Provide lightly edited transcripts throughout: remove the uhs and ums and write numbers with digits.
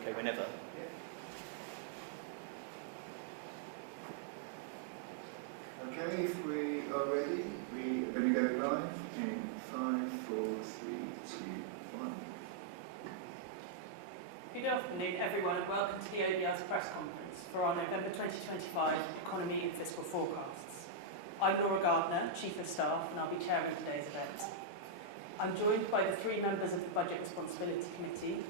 okay whenever. Okay, if we are ready, we are going to go live in 5, 4, 3, 2, 1. Good afternoon, everyone, and welcome to the OBR's press conference for our November 2025 Economy and Fiscal Forecasts. I'm Laura Gardner, Chief of Staff, and I'll be chairing today's event. I'm joined by the three members of the Budget Responsibility Committee,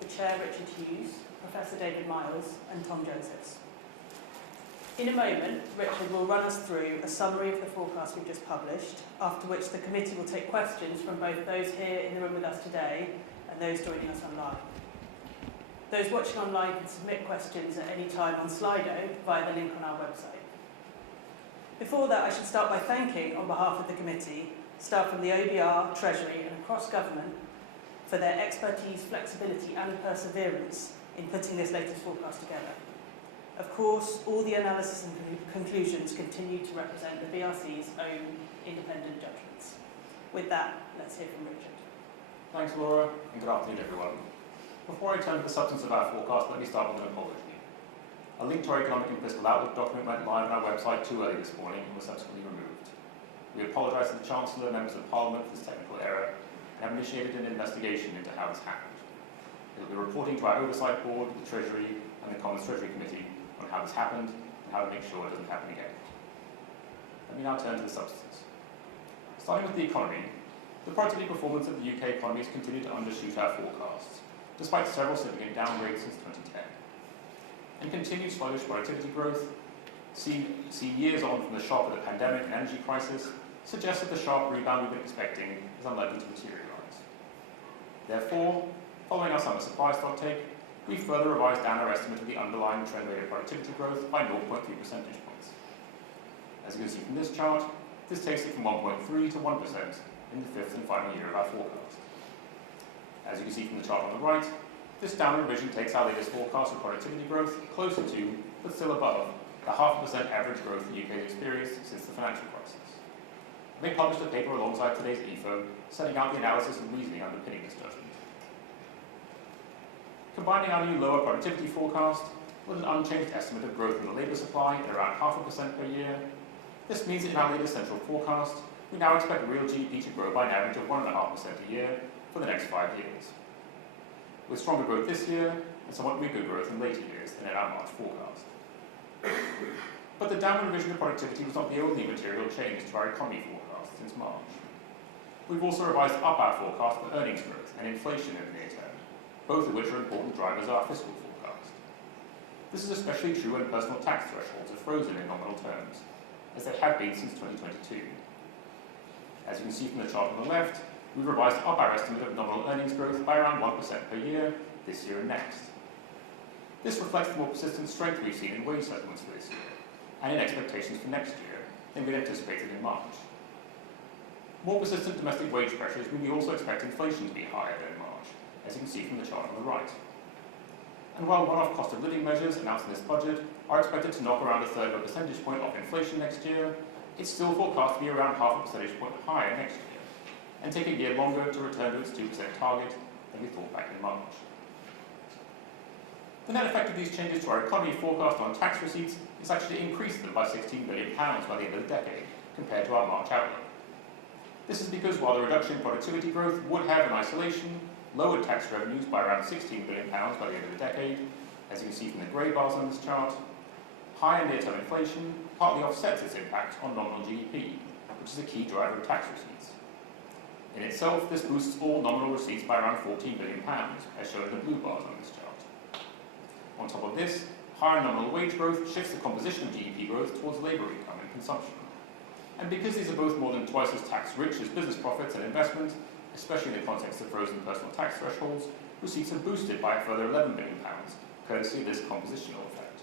the Chair Richard Hughes, Professor David Miles, and Tom Josephs. In a moment, Richard will run us through a summary of the forecast we've just published, after which the committee will take questions from both those here in the room with us today and those joining us online. Those watching online can submit questions at any time on Slido via the link on our website. Before that, I should start by thanking, on behalf of the committee, staff from the OBR, Treasury and across government for their expertise, flexibility and perseverance in putting this latest forecast together. Of course, all the analysis and conclusions continue to represent the BRC's own independent judgments. With that, let's hear from Richard. Thanks, Laura, and good afternoon, everyone. Before I turn to the substance of our forecast, let me start with an apology. A link to our Economic and Fiscal Outlook document went live on our website too early this morning and was subsequently removed. We apologise to the Chancellor and members of Parliament for this technical error and have initiated an investigation into how this happened. We will be reporting to our Oversight Board, the Treasury and the Commons Treasury Committee on how this happened and how to make sure it doesn't happen again. Let me now turn to the substance. Starting with the economy, the productivity performance of the UK economy has continued to undershoot our forecasts, despite several significant downgrades since 2010. And continued sluggish productivity growth, seen years on from the shock of the pandemic and energy crisis, suggests that the sharp rebound we've been expecting is unlikely to materialise. Therefore, following our summer supply stock take, we further revised down our estimate of the underlying trend rate of productivity growth by 0.3 percentage points. As you can see from this chart, this takes it from 1.3 to 1% in the fifth and final year of our forecast. As you can see from the chart on the right, this downward revision takes our latest forecast of productivity growth closer to, but still above, the 0.5% average growth the UK has experienced since the financial crisis. We published a paper alongside today's EFO setting out the analysis and reasoning underpinning this judgment. Combining our new lower productivity forecast with an unchanged estimate of growth in the labour supply at around 0.5% per year, this means that in our latest central forecast, we now expect real GDP to grow by an average of 1.5% a year for the next 5 years, with stronger growth this year and somewhat weaker growth in later years than in our March forecast. But the downward revision of productivity was not the only material change to our economy forecast since March. We've also revised up our forecast for earnings growth and inflation in the near term, both of which are important drivers of our fiscal forecast. This is especially true when personal tax thresholds are frozen in nominal terms, as they have been since 2022. As you can see from the chart on the left, we've revised up our estimate of nominal earnings growth by around 1% per year this year and next. This reflects the more persistent strength we've seen in wage settlements for this year, and in expectations for next year than we'd anticipated in March. More persistent domestic wage pressures mean we also expect inflation to be higher than in March, as you can see from the chart on the right. And while one-off cost of living measures announced in this budget are expected to knock around 1/3 of a percentage point off inflation next year, it's still forecast to be around 0.5 percentage point higher next year, and take a year longer to return to its 2% target than we thought back in March. The net effect of these changes to our economy forecast on tax receipts is actually increased them by £16 billion by the end of the decade, compared to our March outlook. This is because while the reduction in productivity growth would have, in isolation, lowered tax revenues by around £16 billion by the end of the decade, as you can see from the grey bars on this chart, higher near-term inflation partly offsets its impact on nominal GDP, which is a key driver of tax receipts. In itself, this boosts all nominal receipts by around £14 billion, as shown in the blue bars on this chart. On top of this, higher nominal wage growth shifts the composition of GDP growth towards labour income and consumption. And because these are both more than twice as tax-rich as business profits and investment, especially in the context of frozen personal tax thresholds, receipts are boosted by a further £11 billion, courtesy of this compositional effect.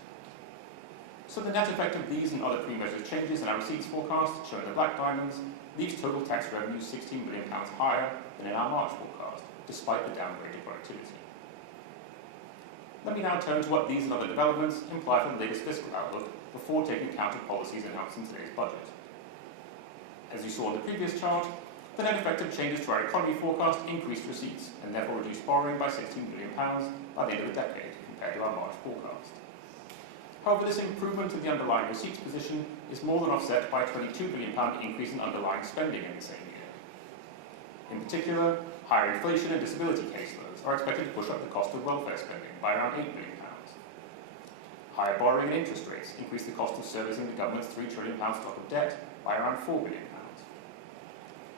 So the net effect of these and other pre-measured changes in our receipts forecast, shown in the black diamonds, leaves total tax revenues £16 billion higher than in our March forecast, despite the downgraded productivity. Let me now turn to what these and other developments imply for the latest fiscal outlook before taking account of policies announced in today's budget. As you saw in the previous chart, the net effect of changes to our economy forecast increased receipts and therefore reduced borrowing by £16 billion by the end of the decade compared to our March forecast. However, this improvement in the underlying receipts position is more than offset by a £22 billion increase in underlying spending in the same year. In particular, higher inflation and disability caseloads are expected to push up the cost of welfare spending by around £8 billion. Higher borrowing and interest rates increase the cost of servicing the government's £3 trillion stock of debt by around £4 billion.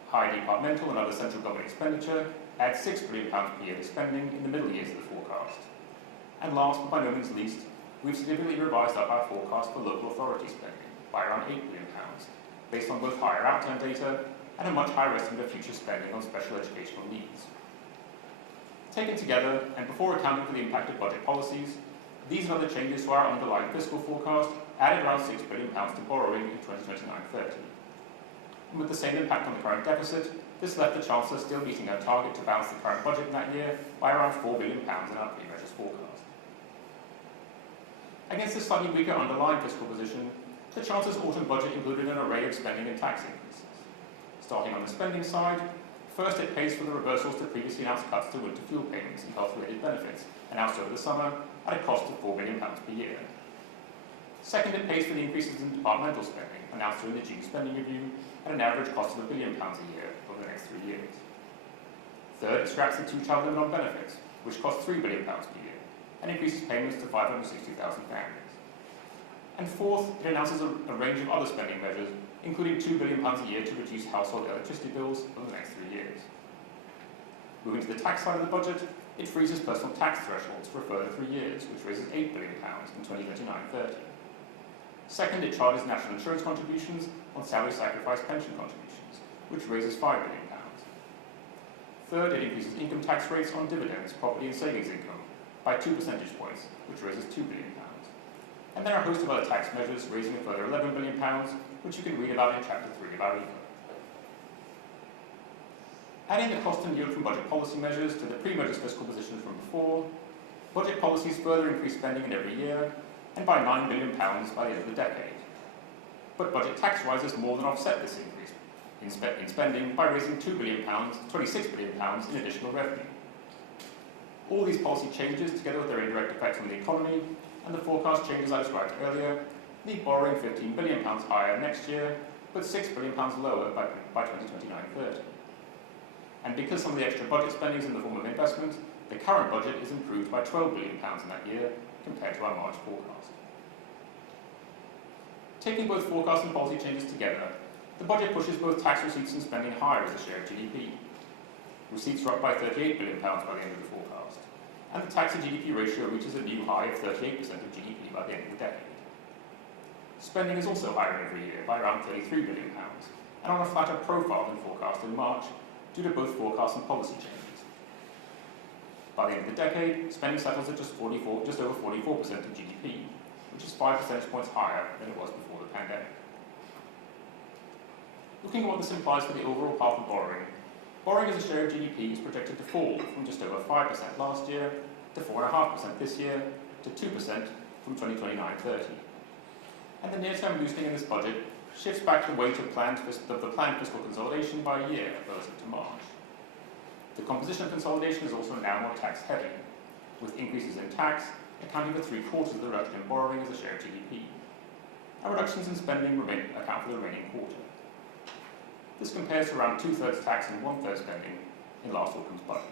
High departmental and other central government expenditure adds £6 billion per year to spending in the middle years of the forecast. And last but by no means least, we've significantly revised up our forecast for local authority spending by around £8 billion, based on both higher outturn data and a much higher estimate of future spending on special educational needs. Taken together, and before accounting for the impact of budget policies, these and other changes to our underlying fiscal forecast added around £6 billion to borrowing in 2029-30. And with the same impact on the current deficit, this left the Chancellor still meeting her target to balance the current budget in that year by around £4 billion in our pre-measures forecast. Against this slightly weaker underlying fiscal position, the Chancellor's autumn budget included an array of spending and tax increases. Starting on the spending side, first it pays for the reversals to previously announced cuts to winter fuel payments and health-related benefits announced over the summer at a cost of £4 billion per year. Second, it pays for the increases in departmental spending announced during the June spending review at an average cost of £1 billion a year over the next 3 years. Third, it scraps the two-child limit on benefits, which costs £3 billion per year, and increases payments to 560,000 families. And fourth, it announces a range of other spending measures, including £2 billion a year to reduce household electricity bills over the next 3 years. Moving to the tax side of the budget, it freezes personal tax thresholds for a further 3 years, which raises £8 billion in 2029-30. Second, it charges national insurance contributions on salary sacrifice pension contributions, which raises £5 billion. Third, it increases income tax rates on dividends, property and savings income by 2 percentage points, which raises £2 billion. And there are a host of other tax measures raising a further £11 billion, which you can read about in Chapter 3 of our ECO. Adding the cost and yield from budget policy measures to the pre-measures fiscal position from before, budget policies further increase spending in every year, and by £9 billion by the end of the decade. But budget tax rises more than offset this increase in spending by raising £2 billion, £26 billion in additional revenue. All these policy changes, together with their indirect effects on the economy, and the forecast changes I described earlier, leave borrowing £15 billion higher next year, but £6 billion lower by 2029-30. And because some of the extra budget spending is in the form of investment, the current budget is improved by £12 billion in that year compared to our March forecast. Taking both forecast and policy changes together, the budget pushes both tax receipts and spending higher as a share of GDP. Receipts are up by £38 billion by the end of the forecast, and the tax to GDP ratio reaches a new high of 38% of GDP by the end of the decade. Spending is also higher every year by around £33 billion, and on a flatter profile than forecast in March, due to both forecast and policy changes. By the end of the decade, spending settles at just over 44% of GDP, which is 5 percentage points higher than it was before the pandemic. Looking at what this implies for the overall path of borrowing as a share of GDP is projected to fall from just over 5% last year to 4.5% this year to 2% from 2029-30. And the near-term loosening in this budget shifts back the weight of the planned fiscal consolidation by a year relative to March. The composition of consolidation is also now more tax-heavy, with increases in tax accounting for 3/4 of the reduction in borrowing as a share of GDP, and reductions in spending account for the remaining quarter. This compares to around 2/3 tax and 1/3 spending in last autumn's budget.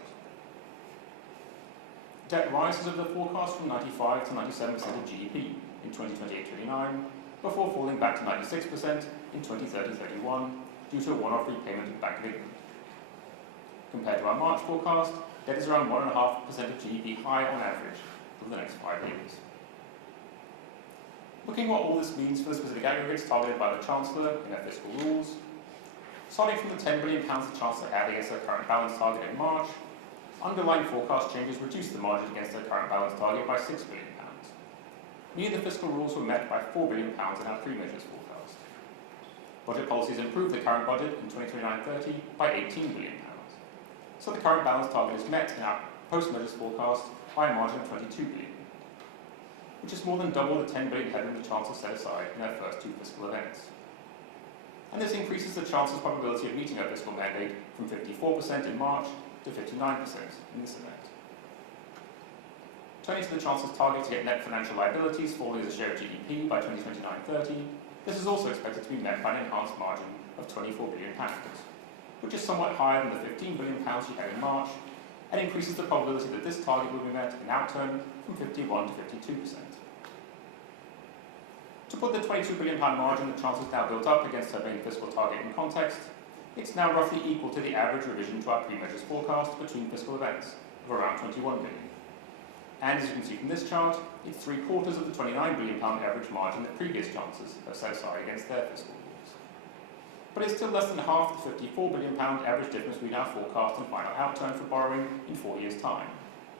Debt rises over the forecast from 95 to 97% of GDP in 2028-29, before falling back to 96% in 2030-31 due to a one-off repayment of Bank of England. Compared to our March forecast, debt is around 1.5% of GDP higher on average over the next 5 years. Looking at what all this means for the specific aggregates targeted by the Chancellor in her fiscal rules, starting from the £10 billion the Chancellor had against her current balance target in March, underlying forecast changes reduced the margin against her current balance target by £6 billion. Meaning the fiscal rules were met by £4 billion in our pre-measures forecast. Budget policies improved the current budget in 2029-30 by £18 billion. So the current balance target is met in our post-measures forecast by a margin of £22 billion, which is more than double the £10 billion headroom the Chancellor set aside in her first 2 fiscal events. and this increases the Chancellor's probability of meeting our fiscal mandate from 54% in March to 59% in this event. Turning to the Chancellor's target to get net financial liabilities falling as a share of GDP by 2029-30, this is also expected to be met by an enhanced margin of £24 billion, which is somewhat higher than the £15 billion she had in March, and increases the probability that this target will be met in outturn from 51 to 52%. To put the £22 billion margin the Chancellor's now built up against her main fiscal target in context, it's now roughly equal to the average revision to our pre-measures forecast between fiscal events of around £21 billion. And as you can see from this chart, it's 3/4 of the £29 billion average margin that previous Chancellors have set aside against their fiscal rules. But it's still less than half the £54 billion average difference we now forecast in final outturn for borrowing in 4 years' time,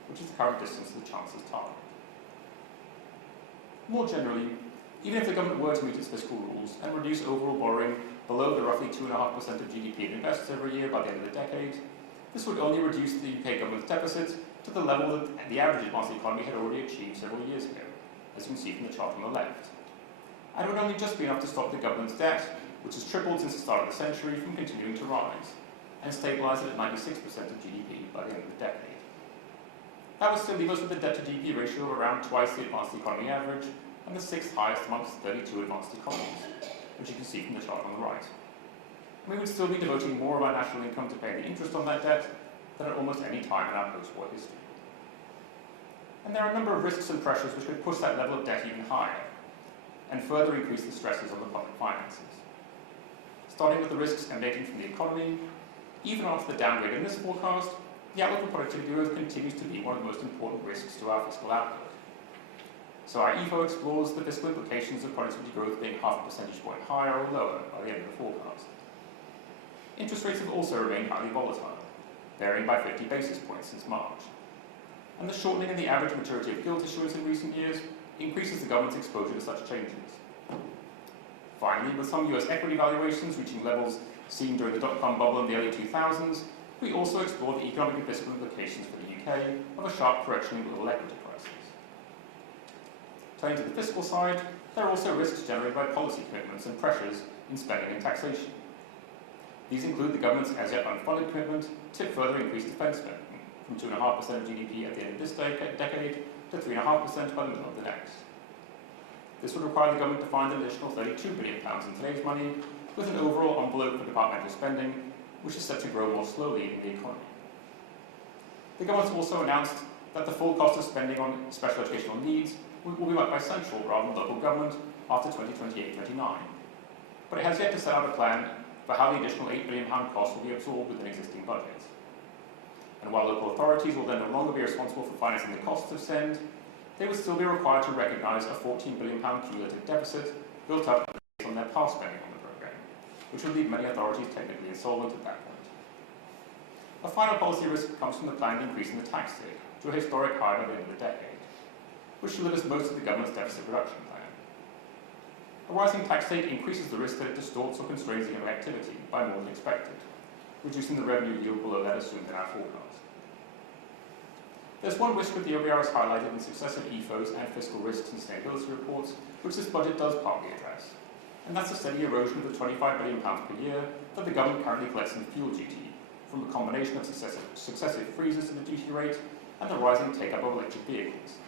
which is the current distance to the Chancellor's target. More generally, even if the government were to meet its fiscal rules and reduce overall borrowing below the roughly 2.5% of GDP it invests every year by the end of the decade, this would only reduce the UK government's deficit to the level that the average advanced economy had already achieved several years ago, as you can see from the chart on the left. And it would only just be enough to stop the government's debt, which has tripled since the start of the century, from continuing to rise, and stabilise it at 96% of GDP by the end of the decade. That would still leave us with a debt-to-GDP ratio of around twice the advanced economy average, and the 6th highest amongst 32 advanced economies, which you can see from the chart on the right. And we would still be devoting more of our national income to paying the interest on that debt than at almost any time in our post-war history. And there are a number of risks and pressures which could push that level of debt even higher, and further increase the stresses on the public finances. Starting with the risks emanating from the economy, even after the downgrade in this forecast, the outlook for productivity growth continues to be one of the most important risks to our fiscal outlook. So our EFO explores the fiscal implications of productivity growth being half a percentage point higher or lower by the end of the forecast. Interest rates have also remained highly volatile, varying by 50 basis points since March. And the shortening in the average maturity of gilt issuance in recent years increases the government's exposure to such changes. Finally, with some US equity valuations reaching levels seen during the dot-com bubble in the early 2000s, we also explore the economic and fiscal implications for the UK of a sharp correction in global equity prices. Turning to the fiscal side, there are also risks generated by policy commitments and pressures in spending and taxation. These include the government's as-yet unfunded commitment to further increase defence spending, from 2.5% of GDP at the end of this decade to 3.5% by the middle of the next. This would require the government to find an additional £32 billion in today's money, with an overall envelope for departmental spending, which is set to grow more slowly in the economy. The government also announced that the full cost of spending on special educational needs will be met by central rather than local government after 2028-29. But it has yet to set out a plan for how the additional £8 billion cost will be absorbed within existing budgets. And while local authorities will then no longer be responsible for financing the costs of SEND, they would still be required to recognise a £14 billion cumulative deficit built up based on their past spending on the programme, which would leave many authorities technically insolvent at that point. A final policy risk comes from the planned increase in the tax take to a historic high by the end of the decade, which delivers most of the government's deficit reduction plan. A rising tax take increases the risk that it distorts or constrains economic activity by more than expected, reducing the revenue yield below that assumed in our forecast. There's one risk that the OBR has highlighted in successive EFOs and fiscal risks and sustainability reports, which this budget does partly address, and that's the steady erosion of the £25 billion per year that the government currently collects in fuel duty, from a combination of successive freezes to the duty rate and the rising take-up of electric vehicles.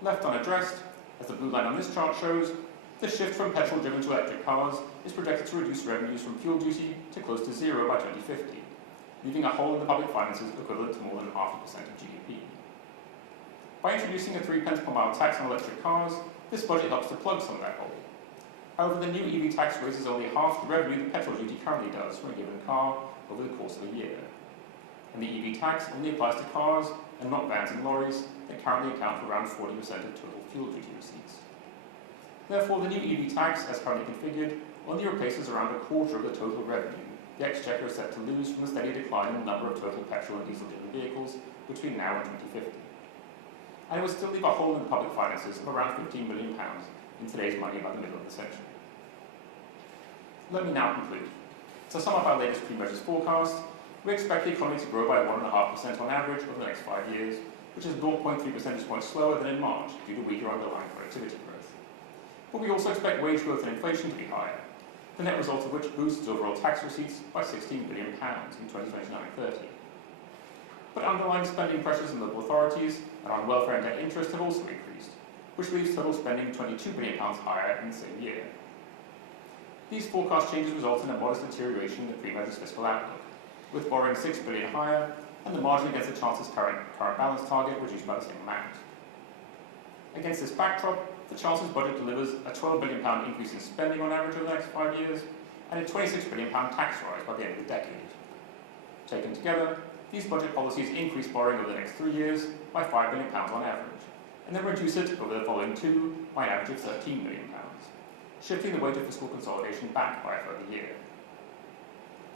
Left unaddressed, as the blue line on this chart shows, the shift from petrol-driven to electric cars is projected to reduce revenues from fuel duty to close to zero by 2050, leaving a hole in the public finances equivalent to more than 0.5% of GDP. By introducing a 3 pence per mile tax on electric cars, this budget helps to plug some of that hole. However, the new EV tax raises only half the revenue that petrol duty currently does from a given car over the course of a year. And the EV tax only applies to cars and not vans and lorries that currently account for around 40% of total fuel duty receipts. Therefore, the new EV tax, as currently configured, only replaces around a quarter of the total revenue the Exchequer is set to lose from the steady decline in the number of total petrol and diesel-driven vehicles between now and 2050. And it would still leave a hole in the public finances of around £15 billion in today's money by the middle of the century. Let me now conclude. To sum up our latest pre-measures forecast, we expect the economy to grow by 1.5% on average over the next 5 years, which is 0.3 percentage points slower than in March due to weaker underlying productivity growth. But we also expect wage growth and inflation to be higher, the net result of which boosts overall tax receipts by £16 billion in 2029-30. But underlying spending pressures on local authorities and on welfare and debt interest have also increased, which leaves total spending £22 billion higher in the same year. These forecast changes result in a modest deterioration in the pre-measures fiscal outlook, with borrowing £6 billion higher and the margin against the Chancellor's current balance target reduced by the same amount. Against this backdrop, the Chancellor's budget delivers a £12 billion increase in spending on average over the next 5 years and a £26 billion tax rise by the end of the decade. Taken together, these budget policies increase borrowing over the next 3 years by £5 billion on average, and then reduce it over the following 2 by an average of £13 billion, shifting the weight of fiscal consolidation back by a further year.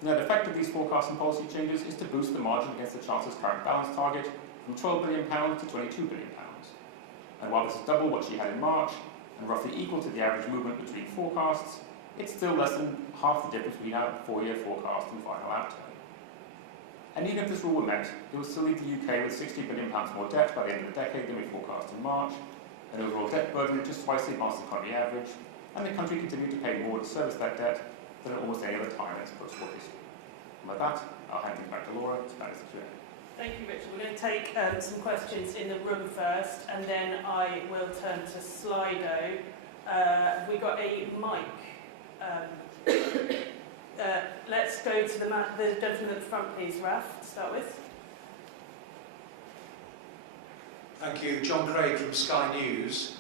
The net effect of these forecast and policy changes is to boost the margin against the Chancellor's current balance target from £12 billion to £22 billion. And while this is double what she had in March, and roughly equal to the average movement between forecasts, it's still less than half the difference between our 4-year forecast and final outturn. And even if this rule were met, it would still leave the UK with £60 billion more debt by the end of the decade than we forecast in March, an overall debt burden which is twice the advanced economy average, and the country continued to pay more to service that debt than at almost any other time in its post-war history. And with that, I'll hand things back to Laura to manage the Q&A. Thank you, Richard. We're going to take some questions in the room first, and then I will turn to Slido. Have we got a mic? Let's go to the gentleman at the front, please, Raf, to start with. Thank you. John Craig from Sky News.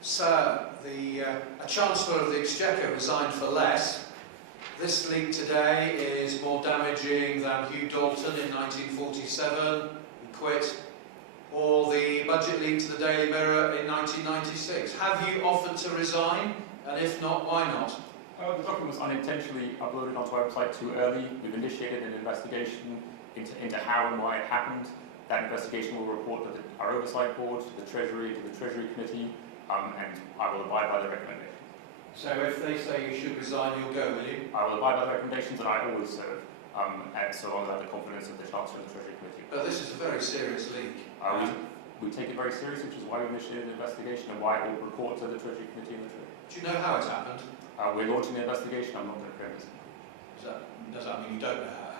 Sir, a Chancellor of the Exchequer resigned for less. This leak today is more damaging than Hugh Dalton in 1947, he quit, or the budget leak to the Daily Mirror in 1996. Have you offered to resign? And if not, why not? The document was unintentionally uploaded onto our website too early. We've initiated an investigation into how and why it happened. That investigation will report to our oversight board, to the Treasury, to the Treasury Committee, and I will abide by the recommendation. So if they say you should resign, you'll go, will you? I will abide by the recommendations, and I always serve, and so long as I have the confidence of the Chancellor and the Treasury Committee. But this is a very serious leak. We take it very seriously, which is why we initiated an investigation and why it will report to the Treasury Committee and the Treasury. Do you know how it happened? We're launching the investigation. I'm not going to premise. Does that mean you don't know how it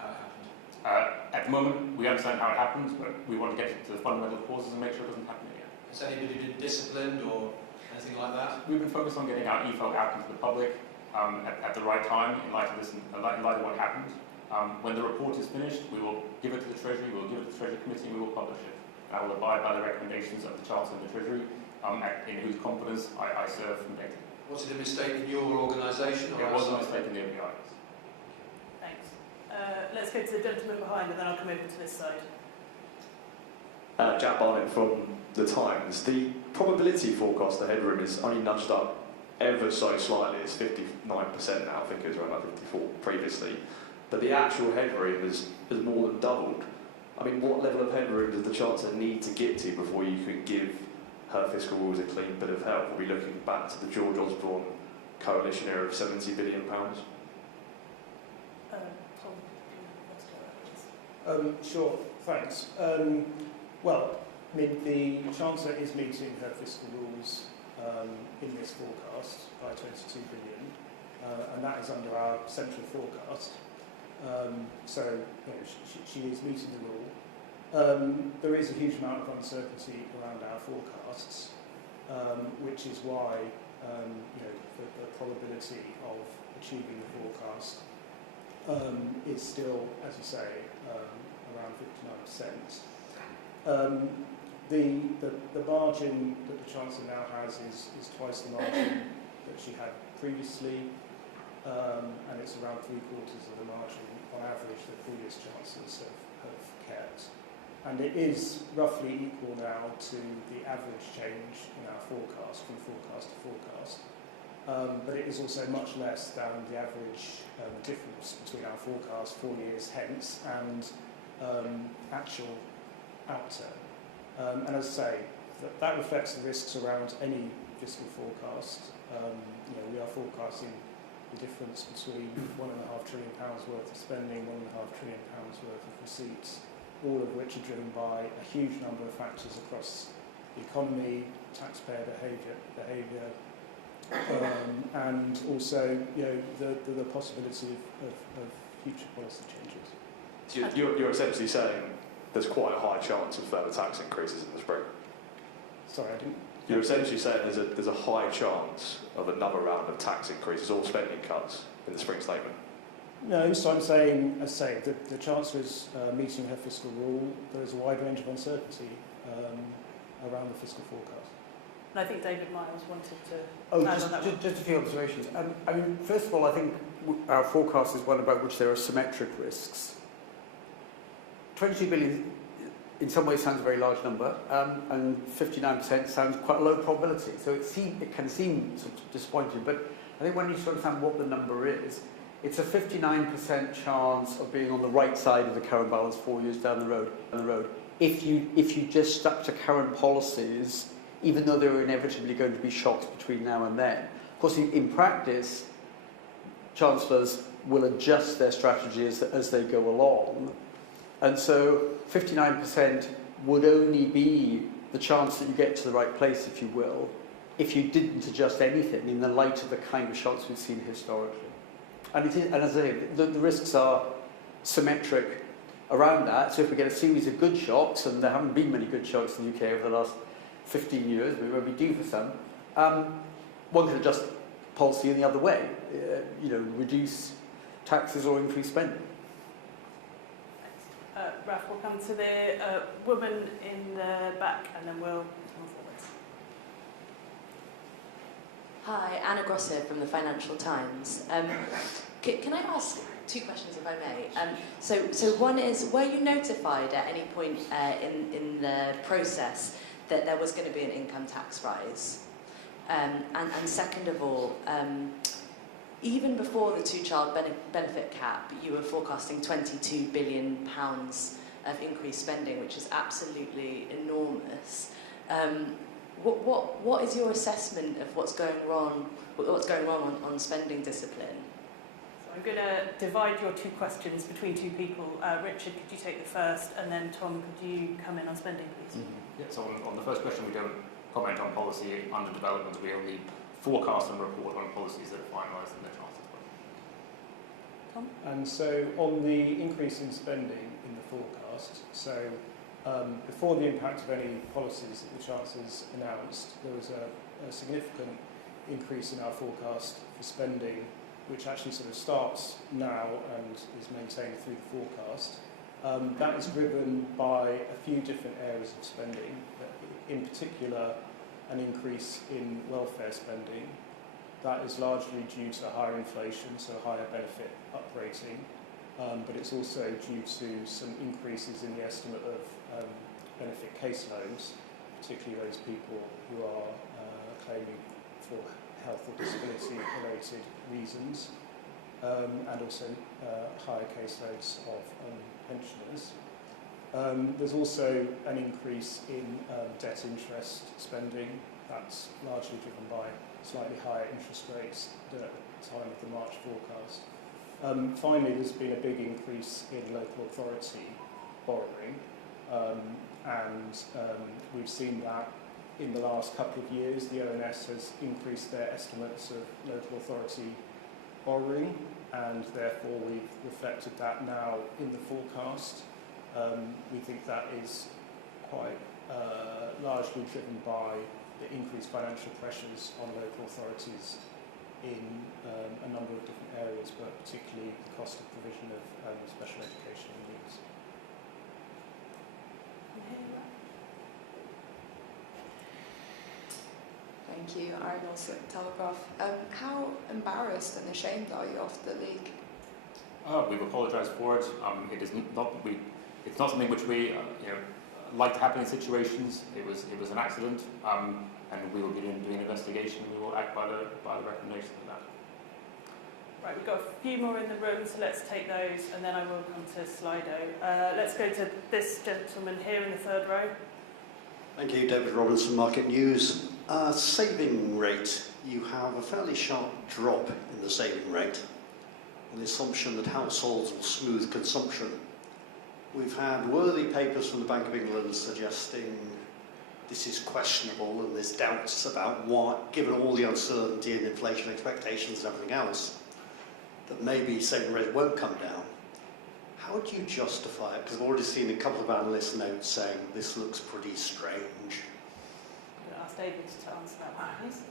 happened? At the moment, we understand how it happens, but we want to get to the fundamental causes and make sure it doesn't happen again. Has anybody been disciplined or anything like that? We've been focused on getting our EFO out into the public at the right time in light of this, in light of what happened. When the report is finished, we will give it to the Treasury, we will give it to the Treasury Committee, and we will publish it. And I will abide by the recommendations of the Chancellor and the Treasury, in whose confidence I serve from day to day. Was it a mistake in your organisation? It was a mistake in the OBR. Thanks. Let's go to the gentleman behind, and then I'll come over to this side. Jack Barnett from The Times. The probability forecast, the headroom, is only nudged up ever so slightly. It's 59% now, I think it was around like 54 previously. But the actual headroom has more than doubled. I mean, what level of headroom does the Chancellor need to get to before you can give her fiscal rules a clean bit of health? Are we looking back to the George Osborne coalition era of £70 billion? Tom, Sure, thanks. Well, I mean, the Chancellor is meeting her fiscal rules in this forecast by 22 billion, and that is under our central forecast. So, you know, she is meeting the rule. There is a huge amount of uncertainty around our forecasts, which is why, you know, the probability of achieving the forecast is still, as you say, around 59%. The margin that the Chancellor now has is twice the margin that she had previously, and it's around 3/4 of the margin on average that previous Chancellors have kept. And it is roughly equal now to the average change in our forecast, from forecast to forecast. But it is also much less than the average difference between our forecast 4 years hence and actual outturn. And as I say, that reflects the risks around any fiscal forecast. You know, we are forecasting the difference between £1.5 trillion worth of spending, £1.5 trillion worth of receipts, all of which are driven by a huge number of factors across the economy, taxpayer behaviour, and also, the possibility of future policy changes. So you're essentially saying there's quite a high chance of further tax increases in the spring. Sorry, I didn't. You're essentially saying there's a high chance of another round of tax increases or spending cuts in the spring statement. No, so I'm saying, as I say, the Chancellor is meeting her fiscal rule. There is a wide range of uncertainty around the fiscal forecast. And I think David Miles wanted to Oh, add on that one. just a few observations. I mean, first of all, I think our forecast is one about which there are symmetric risks. 22 billion in some ways sounds a very large number, and 59% sounds quite a low probability. So it can seem sort of disappointing, but I think when you sort of understand what the number is, it's a 59% chance of being on the right side of the current balance 4 years down the road. If you just stuck to current policies, even though there are inevitably going to be shocks between now and then. Of course, in practice, chancellors will adjust their strategy as they go along. And so 59% would only be the chance that you get to the right place, if you will, if you didn't adjust anything in the light of the kind of shocks we've seen historically. And as I say, the risks are symmetric around that. So if we get a series of good shocks, and there haven't been many good shocks in the UK over the last 15 years, we won't be due for some, one can adjust policy in the other way, reduce taxes or increase spending. Raf, we'll come to the woman in the back, and then we'll... Hi, Anna Grosso from the Financial Times. Can I ask two questions, if I may? So one is, were you notified at any point in the process that there was going to be an income tax rise? And second of all, even before the two-child benefit cap, you were forecasting £22 billion of increased spending, which is absolutely enormous. What is your assessment of what's going wrong on spending discipline? So I'm going to divide your two questions between two people. Richard, could you take the first, and then Tom, could you come in on spending, please? Mm-hmm. Yeah, so on the first question, we don't comment on policy under development. We only forecast and report on policies that are finalised in the Chancellor's budget. Tom? And so on the increase in spending in the forecast, so before the impact of any policies that the Chancellor's announced, there was a significant increase in our forecast for spending, which actually sort of starts now and is maintained through the forecast. That is driven by a few different areas of spending, in particular an increase in welfare spending. That is largely due to higher inflation, so higher benefit uprating, but it's also due to some increases in the estimate of benefit caseloads, particularly those people who are claiming for health or disability related reasons, and also higher caseloads of pensioners. There's also an increase in debt interest spending. That's largely driven by slightly higher interest rates than at the time of the March forecast. Finally, there's been a big increase in local authority borrowing, and we've seen that in the last couple of years. The ONS has increased their estimates of local authority borrowing, and therefore we've reflected that now in the forecast. We think that is quite largely driven by the increased financial pressures on local authorities in a number of different areas, but particularly the cost of provision of special education needs. Thank you, Arnold Telegraph. How embarrassed and ashamed are you of the leak? We've apologised for it. It's not something which we like to happen in situations. It was an accident, and we will be doing an investigation. And we will act by the recommendations of that. Right, we've got a few more in the room, so let's take those, and then I will come to Slido. Let's go to this gentleman here in the third row. Thank you, David Robinson, Market News. Saving rate. You have a fairly sharp drop in the saving rate on the assumption that households will smooth consumption. We've had worthy papers from the Bank of England suggesting this is questionable and there's doubts about what, given all the uncertainty and inflation expectations and everything else, that maybe saving rate won't come down. How do you justify it? Because I've already seen a couple of analyst notes saying this looks pretty strange. I'm going to ask David to answer that one, please.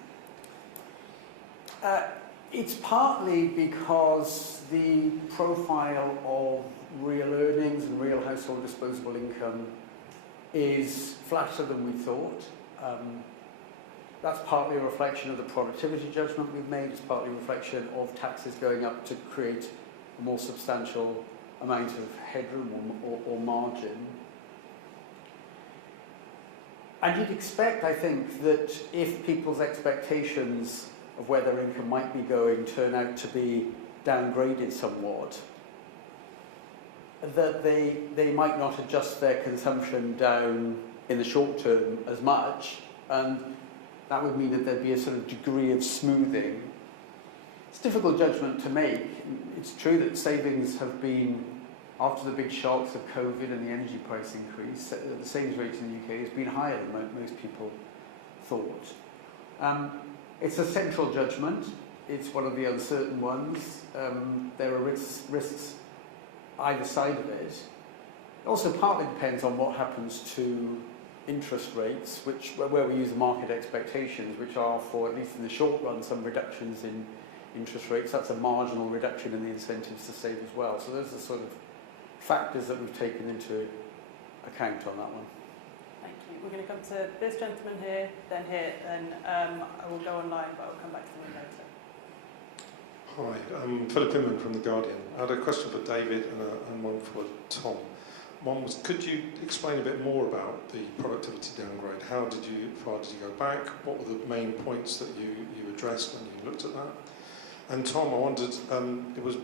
It's partly because the profile of real earnings and real household disposable income is flatter than we thought. That's partly a reflection of the productivity judgment we've made. It's partly a reflection of taxes going up to create a more substantial amount of headroom or margin. And you'd expect, I think, that if people's expectations of where their income might be going turn out to be downgraded somewhat, that they might not adjust their consumption down in the short term as much, and that would mean that there'd be a sort of degree of smoothing. It's a difficult judgment to make. It's true that savings have been, after the big shocks of COVID and the energy price increase, the savings rate in the UK has been higher than most people thought. It's a central judgment. It's one of the uncertain ones. There are risks either side of it. It also partly depends on what happens to interest rates, where we use market expectations, which are, for at least in the short run, some reductions in interest rates. That's a marginal reduction in the incentives to save as well. So those are sort of factors that we've taken into account on that one. Thank you. We're going to come to this gentleman here, then I will go online, but I'll come back to the room later. Hi, I'm Philip Inman from The Guardian. I had a question for David and one for Tom. One was, could you explain a bit more about the productivity downgrade? How far did you go back? What were the main points that you addressed when you looked at that? And Tom, I wondered, it was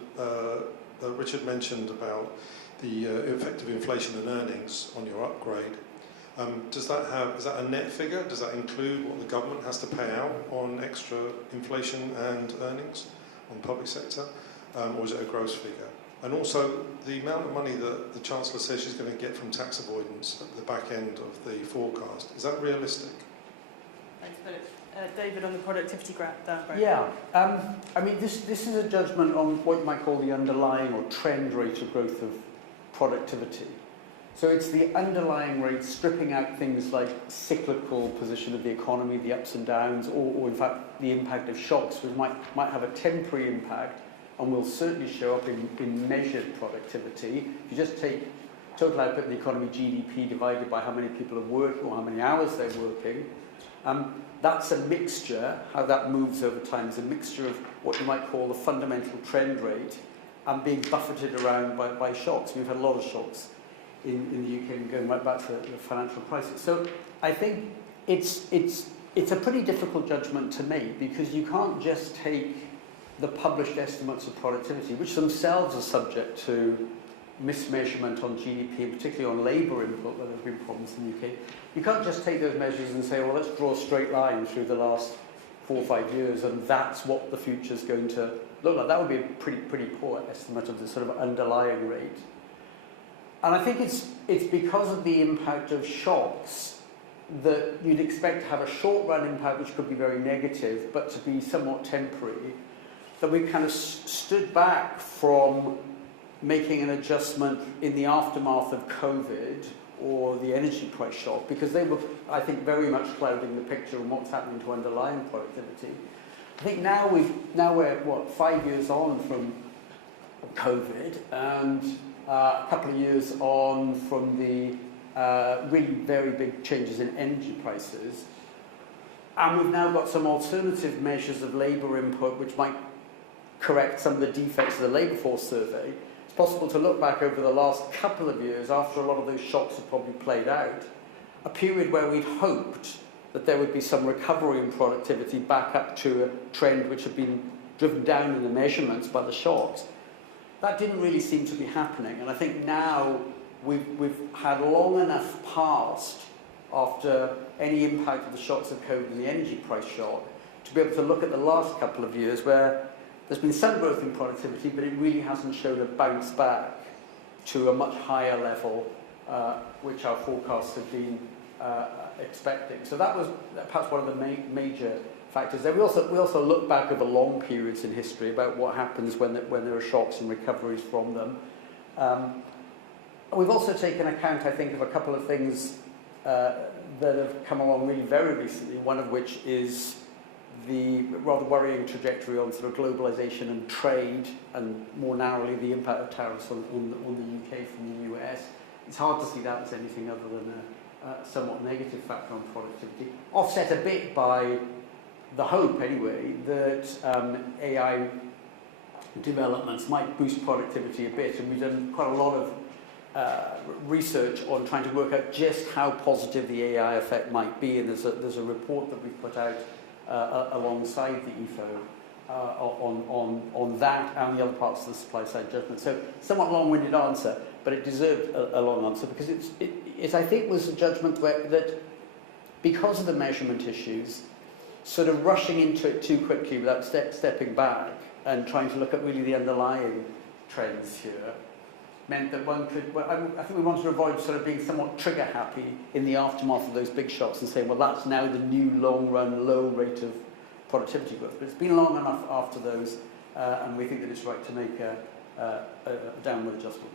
Richard mentioned about the effect of inflation and earnings on your upgrade. Is that a net figure? Does that include what the government has to pay out on extra inflation and earnings on the public sector? Or is it a gross figure? And also, the amount of money that the Chancellor says she's going to get from tax avoidance at the back end of the forecast, is that realistic? Thanks, Philip. David, on the productivity downgrade. Yeah, I mean, this is a judgment on what you might call the underlying or trend rate of growth of productivity. So it's the underlying rate, stripping out things like cyclical position of the economy, the ups and downs, or in fact the impact of shocks, which might have a temporary impact and will certainly show up in measured productivity. If you just take total output in the economy, GDP, divided by how many people are working or how many hours they're working, that's a mixture. How that moves over time is a mixture of what you might call the fundamental trend rate and being buffeted around by shocks. We've had a lot of shocks in the UK going right back to the financial crisis. So I think it's a pretty difficult judgment to make, because you can't just take the published estimates of productivity, which themselves are subject to mismeasurement on GDP, and particularly on labour input, where there have been problems in the UK. You can't just take those measures and say, well, let's draw a straight line through the last 4 or 5 years, and that's what the future's going to look like. That would be a pretty poor estimate of the sort of underlying rate. And I think it's because of the impact of shocks that you'd expect to have a short-run impact, which could be very negative, but to be somewhat temporary, that we kind of stood back from making an adjustment in the aftermath of COVID or the energy price shock, because they were, I think, very much clouding the picture on what's happening to underlying productivity. I think now we're 5 years on from COVID, and a couple of years on from the really very big changes in energy prices, and we've now got some alternative measures of labour input which might correct some of the defects of the labour force survey. It's possible to look back over the last couple of years, after a lot of those shocks have probably played out, a period where we'd hoped that there would be some recovery in productivity back up to a trend which had been driven down in the measurements by the shocks. That didn't really seem to be happening, and I think now we've had long enough past after any impact of the shocks of COVID and the energy price shock to be able to look at the last couple of years where there's been some growth in productivity, but it really hasn't shown a bounce back to a much higher level, which our forecasts have been expecting. So that was perhaps one of the major factors there. We also look back over long periods in history about what happens when there are shocks and recoveries from them. We've also taken account, I think, of a couple of things that have come along really very recently, one of which is the rather worrying trajectory on sort of globalization and trade, and more narrowly the impact of tariffs on the UK from the US. It's hard to see that as anything other than a somewhat negative factor on productivity, offset a bit by the hope, anyway, that AI developments might boost productivity a bit, and we've done quite a lot of research on trying to work out just how positive the AI effect might be, and there's a report that we've put out alongside the EFO on that and the other parts of the supply side judgment. So somewhat long-winded answer, but it deserved a long answer because it I think was a judgment that because of the measurement issues, sort of rushing into it too quickly without stepping back and trying to look at really the underlying trends here meant that one could, well, I think we wanted to avoid sort of being somewhat trigger happy in the aftermath of those big shocks and saying, well, that's now the new long-run low rate of productivity growth. But it's been long enough after those, and we think that it's right to make a downward adjustment.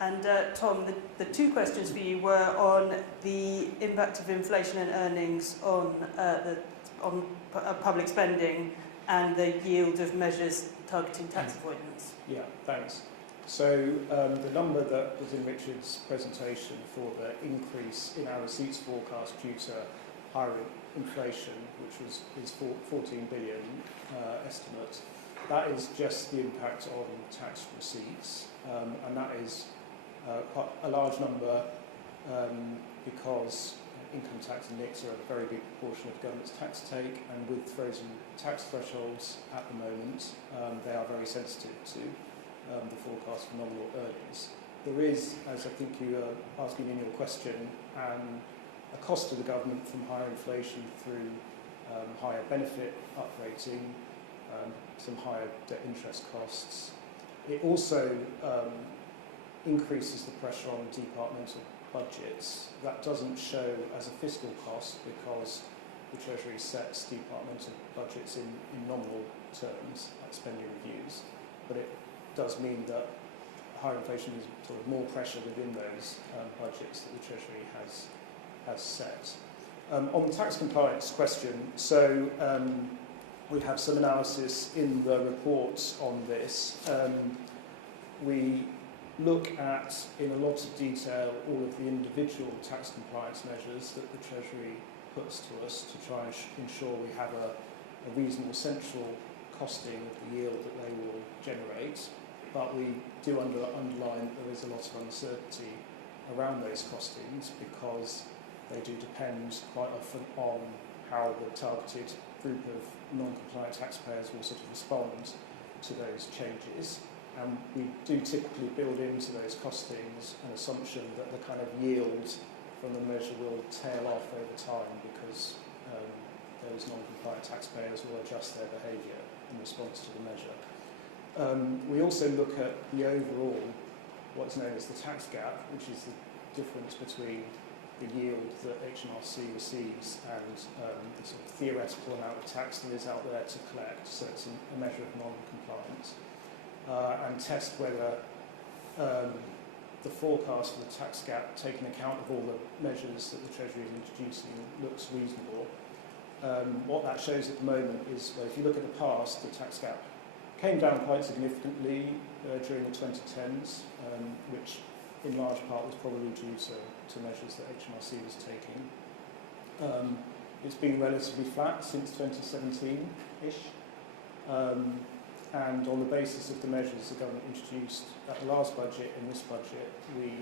And Tom, the two questions for you were on the impact of inflation and earnings on public spending and the yield of measures targeting tax avoidance. Yeah, thanks. So the number that was in Richard's presentation for the increase in our receipts forecast due to higher inflation, which is 14 billion estimate, that is just the impact on tax receipts, and that is quite a large number because income tax and NICs are a very big proportion of government's tax take, and with frozen tax thresholds at the moment, they are very sensitive to the forecast for nominal earnings. There is, as I think you are asking in your question, a cost to the government from higher inflation through higher benefit uprating, some higher debt interest costs. It also increases the pressure on departmental budgets. That doesn't show as a fiscal cost because the Treasury sets departmental budgets in nominal terms at spending reviews, but it does mean that higher inflation is sort of more pressure within those budgets that the Treasury has set. On the tax compliance question, so we have some analysis in the reports on this. We look at, in a lot of detail, all of the individual tax compliance measures that the Treasury puts to us to try and ensure we have a reasonable central costing of the yield that they will generate. But we do underline that there is a lot of uncertainty around those costings because they do depend quite often on how the targeted group of non-compliant taxpayers will sort of respond to those changes. And we do typically build into those costings an assumption that the kind of yield from the measure will tail off over time because those non-compliant taxpayers will adjust their behaviour in response to the measure. We also look at the overall, what's known as the tax gap, which is the difference between the yield that HMRC receives and the sort of theoretical amount of tax that is out there to collect. So it's a measure of non-compliance. And test whether the forecast for the tax gap, taking account of all the measures that the Treasury is introducing, looks reasonable. What that shows at the moment is, well, if you look at the past, the tax gap came down quite significantly during the 2010s, which in large part was probably due to measures that HMRC was taking. It's been relatively flat since 2017-ish. And on the basis of the measures the government introduced at the last budget and this budget, we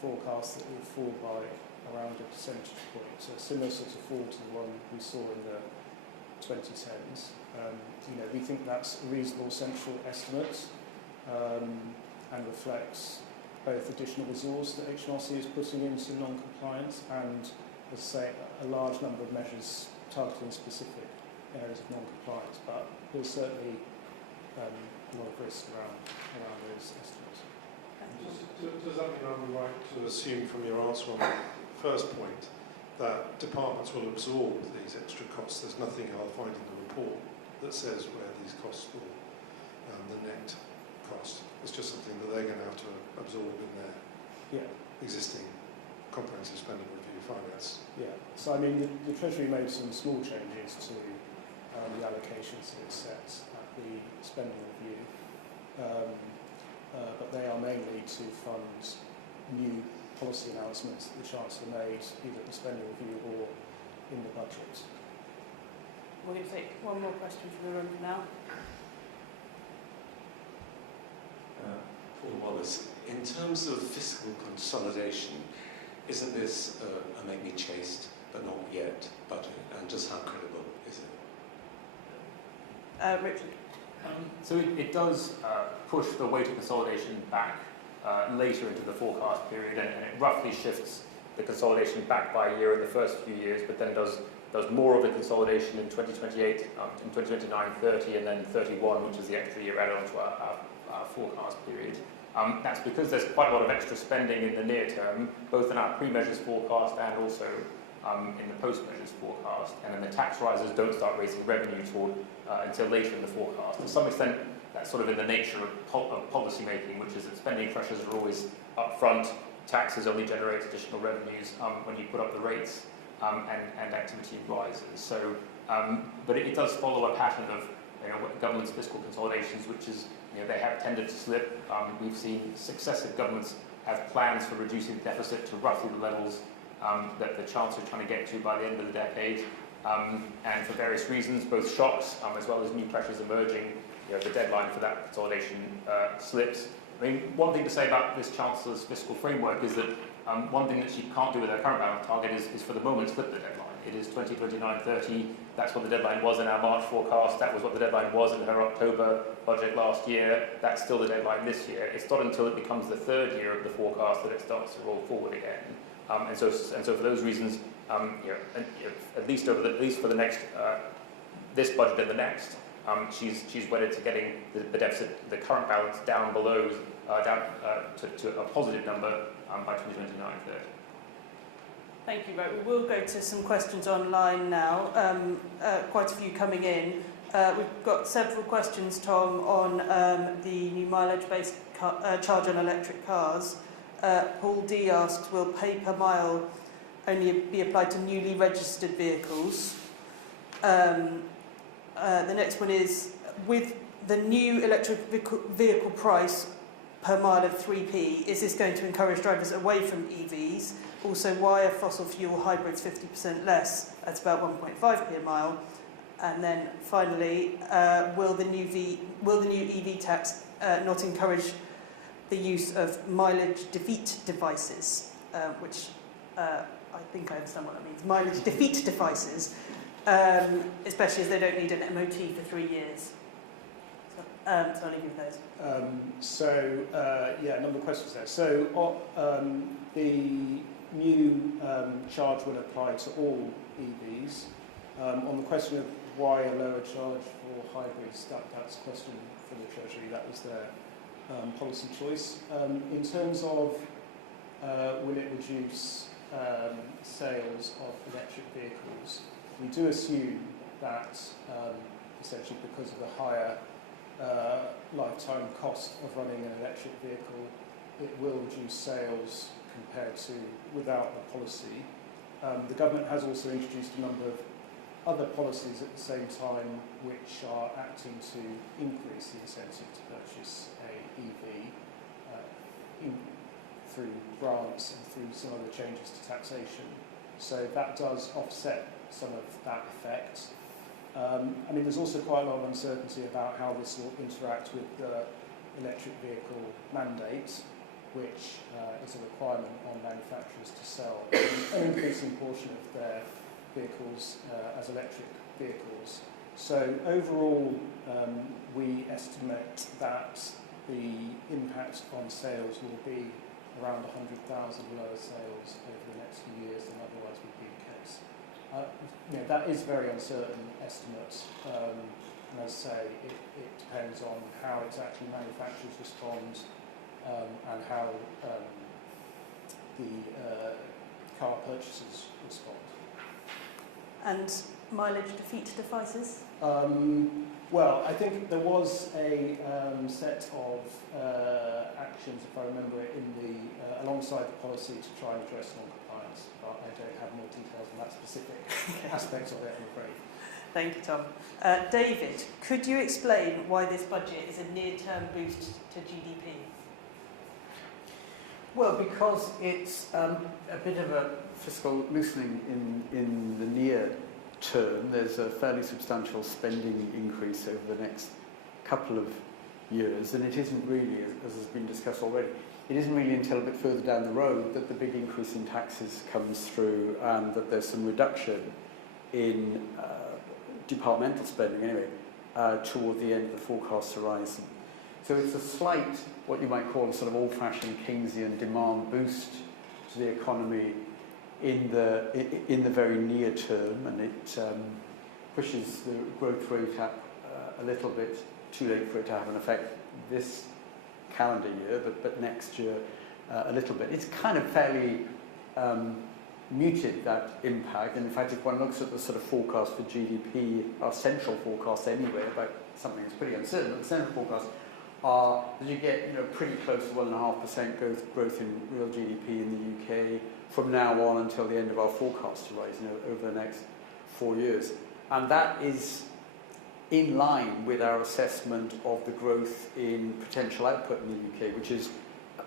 forecast that it will fall by around a percentage point. So a similar sort of fall to the one we saw in the 2010s. We think that's a reasonable central estimate and reflects both additional resource that HMRC is putting into non-compliance and, as I say, a large number of measures targeting specific areas of non-compliance. But there's certainly a lot of risk around those estimates. Does that mean I'm right to assume from your answer on the first point that departments will absorb these extra costs. There's nothing I'll find in the report that says where these costs will, the net cost. It's just something that they're going to have to absorb in their existing comprehensive spending review finance. Yeah, so I mean, the Treasury made some small changes to the allocations that it sets at the spending review, but they are mainly to fund new policy announcements that the Chancellor made, either at the spending review or in the budget. We're going to take one more question from the room for now. Paul Wallace, in terms of fiscal consolidation, isn't this a make me chaste but not yet budget, and just how credible is it? Richard. So it does push the weight of consolidation back later into the forecast period, and it roughly shifts the consolidation back by a year in the first few years, but then does more of the consolidation in 2028, in 2029, 30, and then 31, which is the extra year added onto our forecast period. That's because there's quite a lot of extra spending in the near term, both in our pre-measures forecast and also in the post-measures forecast, and then the tax rises don't start raising revenue until later in the forecast. To some extent, that's sort of in the nature of policy making, which is that spending pressures are always up front, taxes only generate additional revenues when you put up the rates and activity rises. So, but it does follow a pattern of government's fiscal consolidations, which is they have tended to slip. We've seen successive governments have plans for reducing the deficit to roughly the levels that the Chancellor is trying to get to by the end of the decade. And for various reasons, both shocks as well as new pressures emerging, the deadline for that consolidation slips. I mean, one thing to say about this Chancellor's fiscal framework is that one thing that she can't do with her current balance target is for the moment slip the deadline. It is 2029-30. That's what the deadline was in our March forecast. That was what the deadline was in her October budget last year. That's still the deadline this year. It's not until it becomes the third year of the forecast that it starts to roll forward again. And so for those reasons, at least for the next this budget and the next, she's wedded to getting the deficit, the current balance down below to a positive number by 2029-30. Thank you. Right, we will go to some questions online now. Quite a few coming in. We've got several questions, Tom, on the new mileage-based charge on electric cars. Paul D asks, will pay per mile only be applied to newly registered vehicles? The next one is, with the new electric vehicle price per mile of 3p, is this going to encourage drivers away from EVs? Also, why are fossil fuel hybrids 50% less at about 1.5p a mile? And then finally, will the new EV tax not encourage the use of mileage defeat devices, which I think I understand what that means, mileage defeat devices, especially as they don't need an MOT for 3 years. So I'll leave you with those. Yeah, a number of questions there. So the new charge will apply to all EVs. On the question of why a lower charge for hybrids, that's a question for the Treasury. That was their policy choice. In terms of will it reduce sales of electric vehicles, we do assume that essentially because of the higher lifetime cost of running an electric vehicle, it will reduce sales compared to without the policy. The government has also introduced a number of other policies at the same time which are acting to increase the incentive to purchase a EV through grants and through some other changes to taxation. So that does offset some of that effect. I mean, there's also quite a lot of uncertainty about how this will interact with the electric vehicle mandate, which is a requirement on manufacturers to sell an increasing portion of their vehicles as electric vehicles. So overall, we estimate that the impact on sales will be around 100,000 lower sales over the next few years than otherwise would be the case. That is very uncertain estimate, and as I say, it depends on how exactly manufacturers respond and how the car purchasers respond. And mileage defeat devices? Well, I think there was a set of actions, if I remember it, in the alongside the policy to try and address non-compliance, but I don't have more details on that specific aspect of it, I'm afraid. Thank you, Tom. David, could you explain why this budget is a near-term boost to GDP? Well, because it's a bit of a fiscal loosening in the near term. There's a fairly substantial spending increase over the next couple of years, and it isn't really, as has been discussed already, it isn't really until a bit further down the road that the big increase in taxes comes through and that there's some reduction in departmental spending anyway toward the end of the forecast horizon. So it's a slight, what you might call a sort of old-fashioned Keynesian demand boost to the economy in the very near term, and it pushes the growth rate up a little bit. Too late for it to have an effect this calendar year, but next year a little bit. It's kind of fairly muted, that impact, and in fact if one looks at the sort of forecast for GDP, our central forecast anyway, about something that's pretty uncertain, but the central forecasts are that you get pretty close to 1.5% growth in real GDP in the UK from now on until the end of our forecast horizon over the next 4 years. And that is in line with our assessment of the growth in potential output in the UK, which is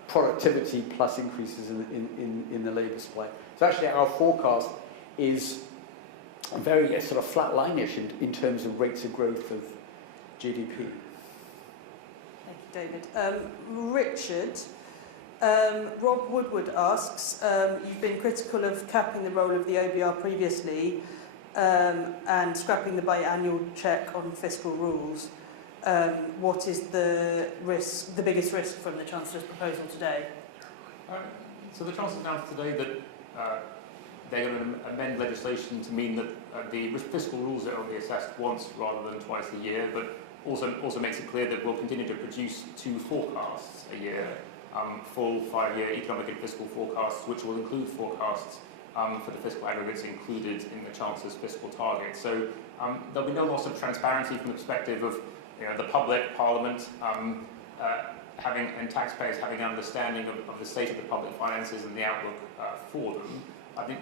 productivity plus increases in the labour supply. So actually our forecast is very sort of flat-line-ish in terms of rates of growth of GDP. Thank you, David. Richard, Rob Woodward asks, you've been critical of capping the role of the OBR previously and scrapping the biannual check on fiscal rules. What is the biggest risk from the Chancellor's proposal today? So the Chancellor announced today that they're going to amend legislation to mean that the fiscal rules are only assessed once rather than twice a year, but also makes it clear that we'll continue to produce 2 forecasts a year, full 5-year economic and fiscal forecasts, which will include forecasts for the fiscal aggregates included in the Chancellor's fiscal target. So there'll be no loss of transparency from the perspective of the public, Parliament, and taxpayers having an understanding of the state of the public finances and the outlook for them. I think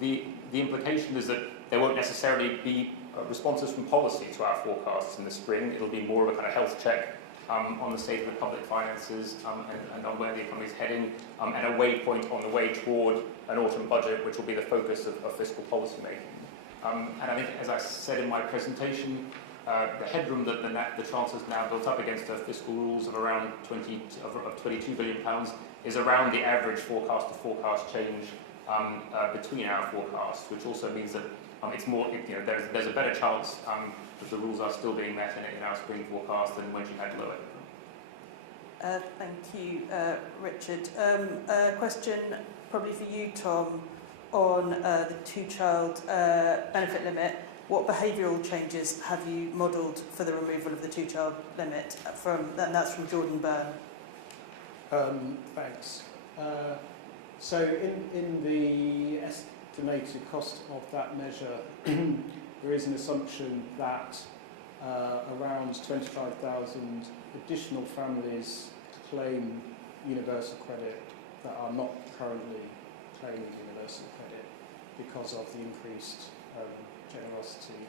the implication is that there won't necessarily be responses from policy to our forecasts in the spring. It'll be more of a kind of health check on the state of the public finances and on where the economy is heading, and a waypoint on the way toward an autumn budget, which will be the focus of fiscal policy making. And I think, as I said in my presentation, the headroom that the Chancellor's now built up against her fiscal rules of around £22 billion is around the average forecast to forecast change between our forecasts, which also means that it's more, there's a better chance that the rules are still being met in our spring forecast than when she had lower headroom. Thank you, Richard. A question probably for you, Tom, on the 2-child benefit limit. What behavioural changes have you modelled for the removal of the 2-child limit? And that's from Jordan Byrne. Thanks. So in the estimated cost of that measure, there is an assumption that around 25,000 additional families claim universal credit that are not currently claiming universal credit because of the increased generosity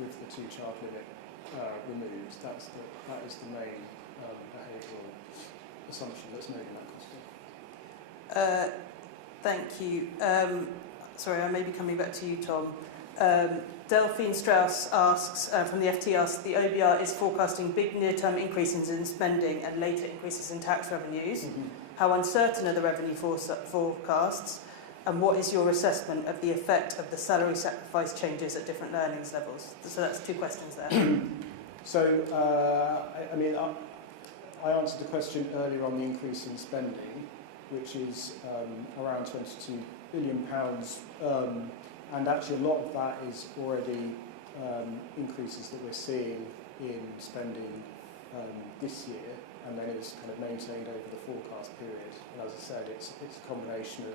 with the 2-child limit removed. That is the main behavioural assumption that's made in that costing. Thank you. Sorry, I may be coming back to you, Tom. Delphine Strauss asks, from the FT asks, the OBR is forecasting big near-term increases in spending and later increases in tax revenues. Mm-hmm. How uncertain are the revenue forecasts? And what is your assessment of the effect of the salary sacrifice changes at different earnings levels? So that's 2 questions there. So, I answered the question earlier on the increase in spending, which is around £22 billion. And actually a lot of that is already increases that we're seeing in spending this year, and then it's kind of maintained over the forecast period. And as I said, it's a combination of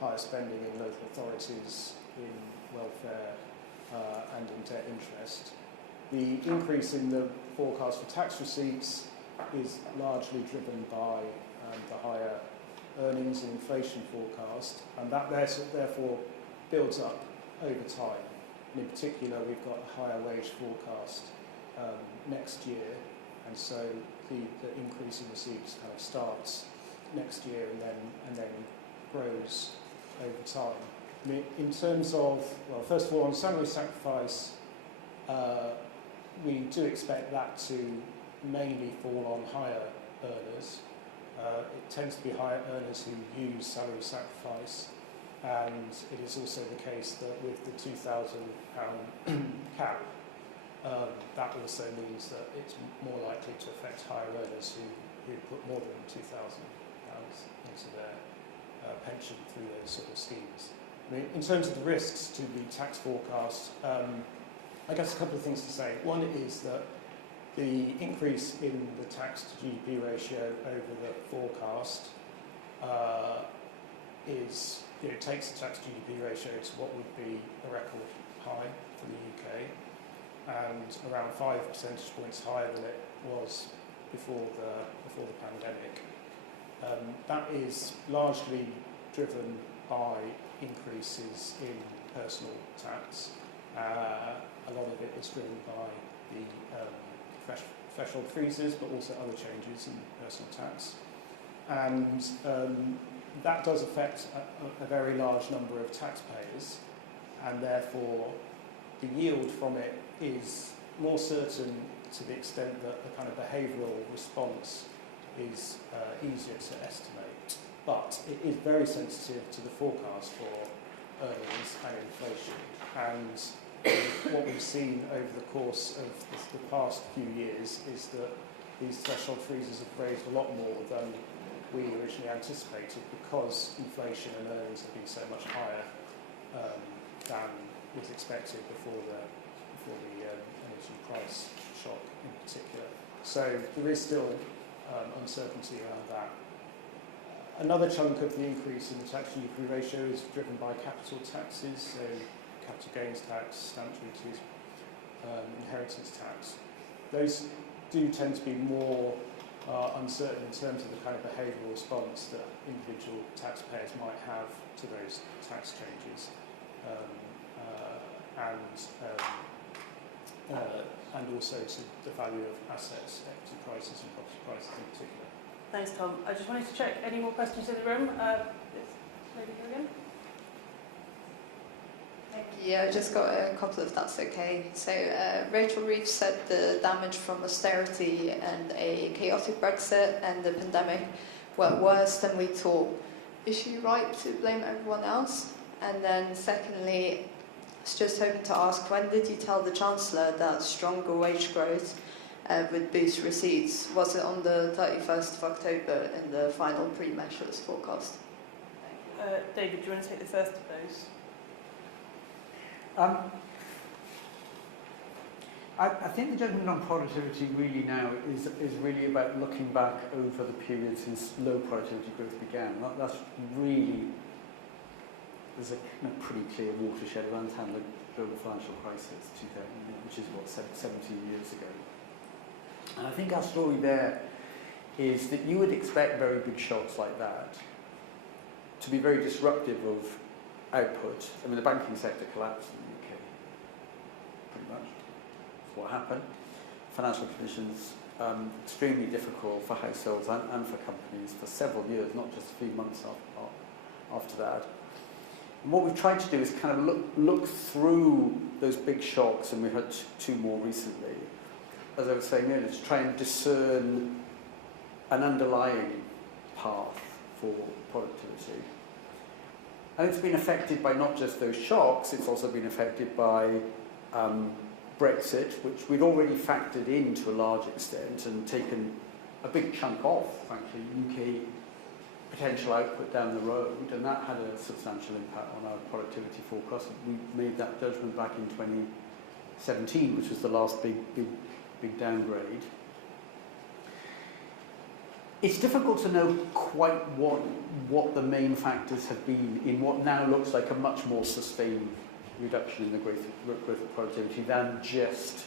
higher spending in local authorities in welfare and in debt interest. The increase in the forecast for tax receipts is largely driven by the higher earnings and inflation forecast, and that therefore builds up over time. And in particular, we've got a higher wage forecast next year, and so the increase in receipts kind of starts next year and then grows over time. I mean, in terms of, well, first of all, on salary sacrifice, we do expect that to mainly fall on higher earners. It tends to be higher earners who use salary sacrifice, and it is also the case that with the £2,000 cap, that also means that it's more likely to affect higher earners who put more than £2,000 into their pension through those sort of schemes. I mean, in terms of the risks to the tax forecast, I guess a couple of things to say. One is that the increase in the tax to GDP ratio over the forecast takes the tax to GDP ratio to what would be a record high for the UK, and around 5 percentage points higher than it was before the pandemic. That is largely driven by increases in personal tax. A lot of it is driven by the threshold freezes, but also other changes in personal tax. And that does affect a very large number of taxpayers, and therefore the yield from it is more certain to the extent that the kind of behavioural response is easier to estimate. But it is very sensitive to the forecast for earnings and inflation. And what we've seen over the course of the past few years is that these threshold freezes have raised a lot more than we originally anticipated, because inflation and earnings have been so much higher than was expected before the energy price shock in particular. So there is still uncertainty around that. Another chunk of the increase in the tax GDP ratio is driven by capital taxes, so capital gains tax, stamp duties, inheritance tax. Those do tend to be more uncertain in terms of the kind of behavioural response that individual taxpayers might have to those tax changes, and also to the value of assets, equity prices and property prices in particular. Thanks, Tom. I just wanted to check, any more questions in the room? This lady here again. Thank you. Yeah, I just got a couple if that's okay. So Rachel Reeves said the damage from austerity and a chaotic Brexit and the pandemic were worse than we thought. Is she right to blame everyone else? And then secondly, I was just hoping to ask, when did you tell the Chancellor that stronger wage growth would boost receipts? Was it on the 31st of October in the final pre-measures forecast? David, do you want to take the first of those? I think the judgment on productivity really now is really about looking back over the period since low productivity growth began. That's really, there's a pretty clear watershed around the time of the global financial crisis, 2000, which is what, 17 years ago. And I think our story there is that you would expect very big shocks like that to be very disruptive of output. I mean, the banking sector collapsed in the UK, pretty much. That's what happened. Financial conditions extremely difficult for households and for companies for several years, not just a few months after that. And what we've tried to do is kind of look through those big shocks, and we've had two more recently, as I was saying earlier, to try and discern an underlying path for productivity. And it's been affected by not just those shocks, it's also been affected by Brexit, which we'd already factored in to a large extent and taken a big chunk off, frankly, UK potential output down the road, and that had a substantial impact on our productivity forecast. We made that judgment back in 2017, which was the last big downgrade. It's difficult to know quite what the main factors have been in what now looks like a much more sustained reduction in the growth of productivity than just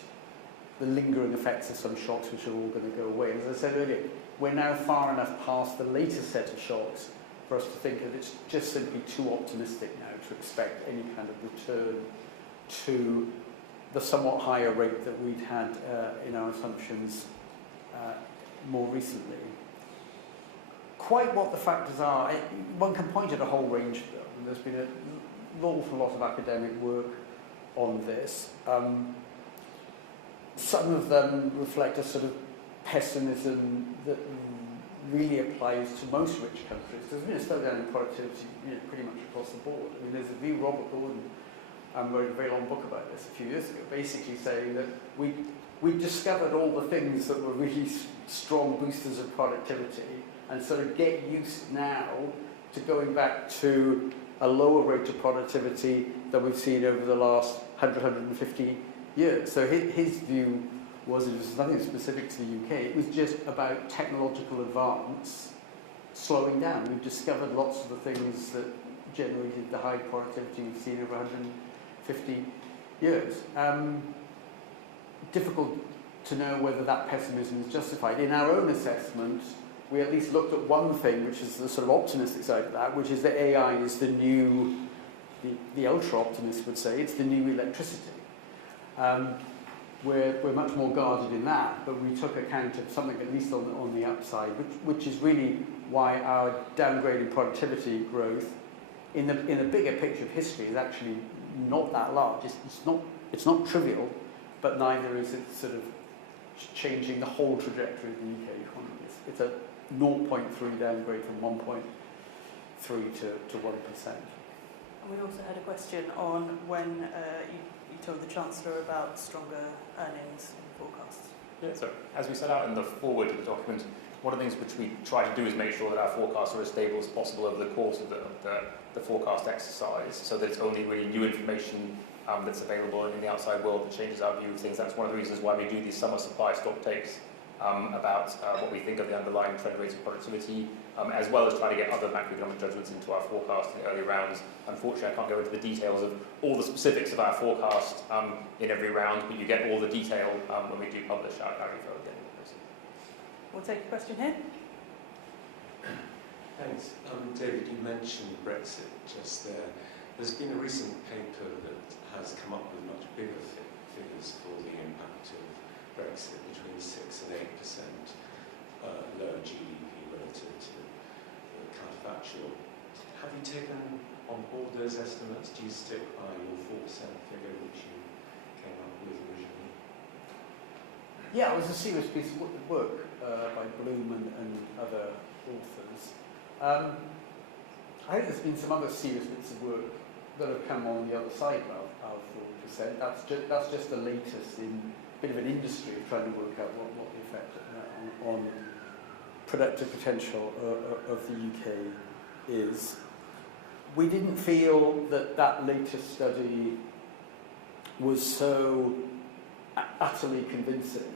the lingering effects of some shocks which are all going to go away. As I said earlier, we're now far enough past the latest set of shocks for us to think that it's just simply too optimistic now to expect any kind of return to the somewhat higher rate that we'd had in our assumptions more recently. Quite what the factors are, one can point at a whole range of them. There's been an awful lot of academic work on this. Some of them reflect a sort of pessimism that really applies to most rich countries. There's been a slowdown in productivity pretty much across the board. I mean, there's a view, Robert Gordon wrote a very long book about this a few years ago, basically saying that we discovered all the things that were really strong boosters of productivity and sort of get used now to going back to a lower rate of productivity than we've seen over the last 100, 150 years. So his view was it was nothing specific to the UK, it was just about technological advance slowing down. We've discovered lots of the things that generated the high productivity we've seen over 150 years. Difficult to know whether that pessimism is justified. In our own assessment, we at least looked at one thing, which is the sort of optimistic side of that, which is that AI is the new, the ultra-optimist would say, it's the new electricity. We're much more guarded in that, but we took account of something at least on the upside, which is really why our downgrade in productivity growth in a bigger picture of history is actually not that large. It's not trivial, but neither is it sort of changing the whole trajectory of the UK economy. It's a 0.3 downgrade from 1.3 to 1%. And we also had a question on when you told the Chancellor about stronger earnings and forecasts. Yeah, so as we set out in the foreword of the document, one of the things which we try to do is make sure that our forecasts are as stable as possible over the course of the forecast exercise, so that it's only really new information that's available in the outside world that changes our view of things. That's one of the reasons why we do these summer supply stock takes about what we think of the underlying trend rates of productivity, as well as trying to get other macroeconomic judgments into our forecast in the early rounds. Unfortunately, I can't go into the details of all the specifics of our forecast in every round, but you get all the detail when we do publish our info at the end of the process. We'll take a question here. Thanks. David, you mentioned Brexit just there. There's been a recent paper that has come up with much bigger figures for the impact of Brexit, between 6 and 8% lower GDP relative to the counterfactual. Have you taken on board those estimates? Do you stick by your 4% figure which you came up with originally? Yeah, it was a serious piece of work by Bloom and other authors. I think there's been some other serious bits of work that have come on the other side of our 4%. That's just the latest in a bit of an industry of trying to work out what the effect on productive potential of the UK is. We didn't feel that latest study was so utterly convincing